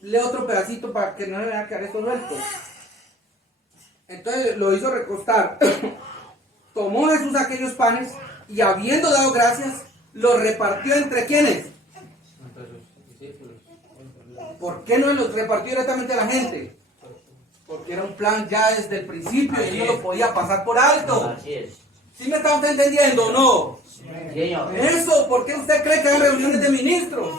Lee otro pedacito para que no le vaya a quedar esto suelto. Entonces lo hizo recostar. Tomó Jesús aquellos panes y habiendo dado gracias, los repartió entre quienes. Entre sus discípulos. ¿Por qué no los repartió directamente a la gente? Porque era un plan ya desde el principio y él no lo podía pasar por alto. Así es. ¿Sí me está usted entendiendo o no? Señor. Eso, ¿por qué usted cree que hay reuniones de ministros?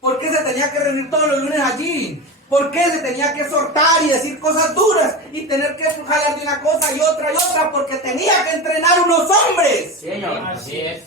¿Por qué se tenía que reunir todos los lunes allí? ¿Por qué se tenía que exhortar y decir cosas duras y tener que jalar de una cosa y otra? Porque tenía que entrenar unos hombres. Señor. Así es.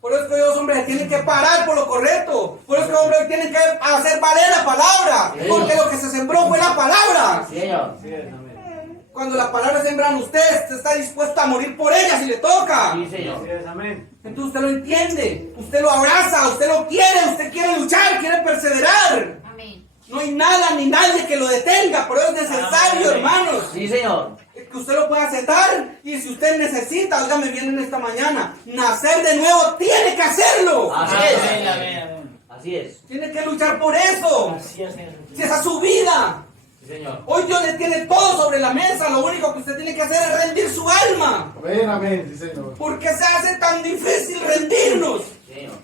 Por eso que los hombres se tienen que parar por lo correcto. Por eso que los hombres tienen que hacer valer la palabra. Porque lo que se sembró fue la palabra. Señor. Así es, amén. Cuando la palabra sembra en usted está dispuesto a morir por ella si le toca. Sí, Así Señor. es, amén. Entonces usted lo entiende, usted lo abraza, usted lo quiere, usted quiere luchar, quiere perseverar. Amén. No hay nada ni nadie que lo detenga, pero es necesario, Amén. hermanos, Sí, Señor. que usted lo pueda aceptar. Y si usted necesita, óigame bien en esta mañana, nacer de nuevo, tiene que hacerlo. Así Amén, es. amén, amén. Así es. Tiene que luchar por eso. Así es, Señor. Si esa es su vida. Sí, Señor. Hoy Dios le tiene todo sobre la mesa, lo único que usted tiene que hacer es rendir su alma. Amén, amén, sí, Señor. ¿Por qué se hace tan difícil rendirnos? Señor.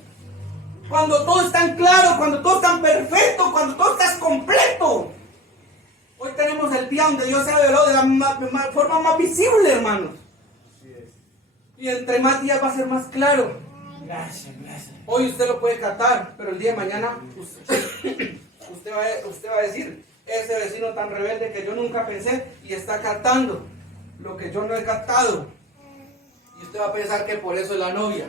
Cuando todo es tan claro, cuando todo es tan perfecto, cuando todo está completo. Hoy tenemos el día donde Dios se reveló de la forma más visible, hermanos. Así es. Y entre más días va a ser más claro. Gracias, gracias. Hoy usted lo puede captar, pero el día de mañana usted va a decir, ese vecino tan rebelde que yo nunca pensé y está captando lo que yo no he captado. Y usted va a pensar que por eso es la novia,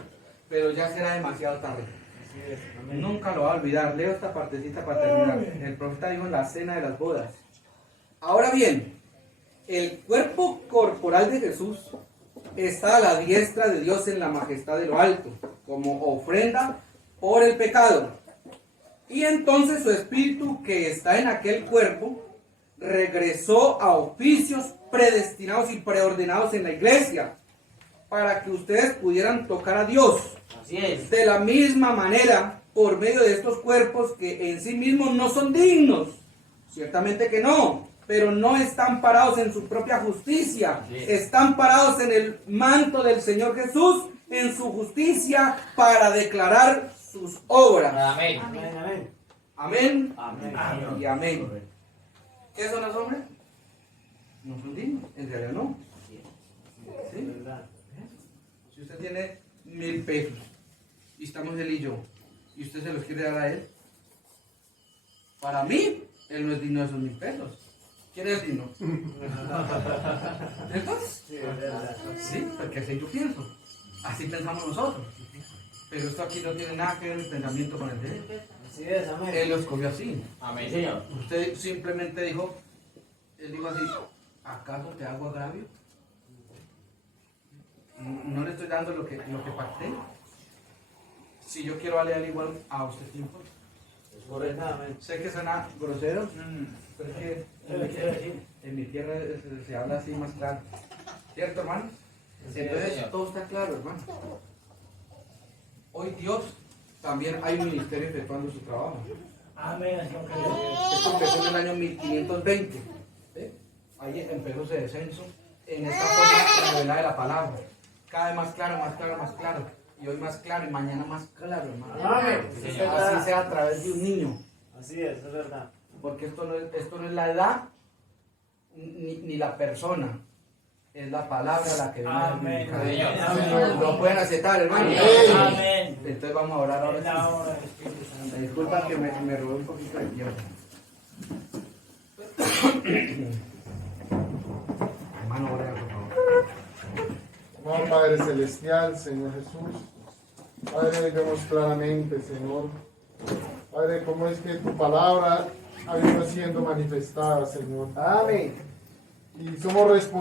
pero ya será demasiado tarde. Así es, amén. Nunca lo va a olvidar. Leo esta partecita para terminar. El profeta dijo en la cena de las bodas. Ahora bien, el cuerpo corporal de Jesús está a la diestra de Dios en la majestad de lo alto, como ofrenda por el pecado. Y entonces su espíritu que está en aquel cuerpo regresó a oficios predestinados y preordenados en la iglesia, para que ustedes pudieran tocar a Dios. Así es. De la misma manera, por medio de estos cuerpos que en sí mismos no son dignos. Ciertamente que no, pero no están parados en su propia justicia. Sí. Están parados en el manto del Señor Jesús, en su justicia, para declarar sus obras. Amén. Amén, amén. Amén Amén. y amén. ¿Qué son los hombres? No son dignos, en realidad no. Así es. ¿Sí? Es verdad. Si usted tiene 1,000 pesos y estamos él y yo, y usted se los quiere dar a él, para mí, él no es digno de esos 1,000 pesos. ¿Quién es digno? Entonces, Sí, es verdad. sí, porque así yo pienso. Así pensamos nosotros. Pero esto aquí no tiene nada que ver el pensamiento con el de él. Así es, amén. Él lo escogió así. Sí, Amén. Señor. Usted simplemente dijo, él dijo así, ¿acaso te hago agravio? No le estoy dando lo que pacté. Si yo quiero darle al igual a usted tiempo. Es correcto, amén. Sé que suena grosero, pero es que en mi tierra se habla así más claro. ¿Cierto, hermano? Sí, Entonces señor. todo está claro, hermano. Hoy Dios también hay un ministerio efectuando su trabajo. Amén, así es. Esto empezó en el año 1520. ¿Sí? Ahí empezó ese descenso en esta forma revelada de la palabra. Cada vez más claro, más claro, más claro. Y hoy más claro y mañana más claro, hermano. Amén. Señor. Así sea a través de un niño. Así es verdad. Porque esto no es la edad ni la persona. es la palabra la que viene a Amén. vivificar. Amén. ¿Lo pueden aceptar, hermano? Amén. Entonces vamos a orar En la ahora. obra del Espíritu Sí. Santo. Me disculpa que me robé un poquito de tiempo. Hermano, ora, por favor. Amado Padre Celestial, Señor Jesús. Padre, vemos claramente, Señor. Padre, cómo es que tu palabra ha ido siendo manifestada, Señor. Amén. Y somos responsables.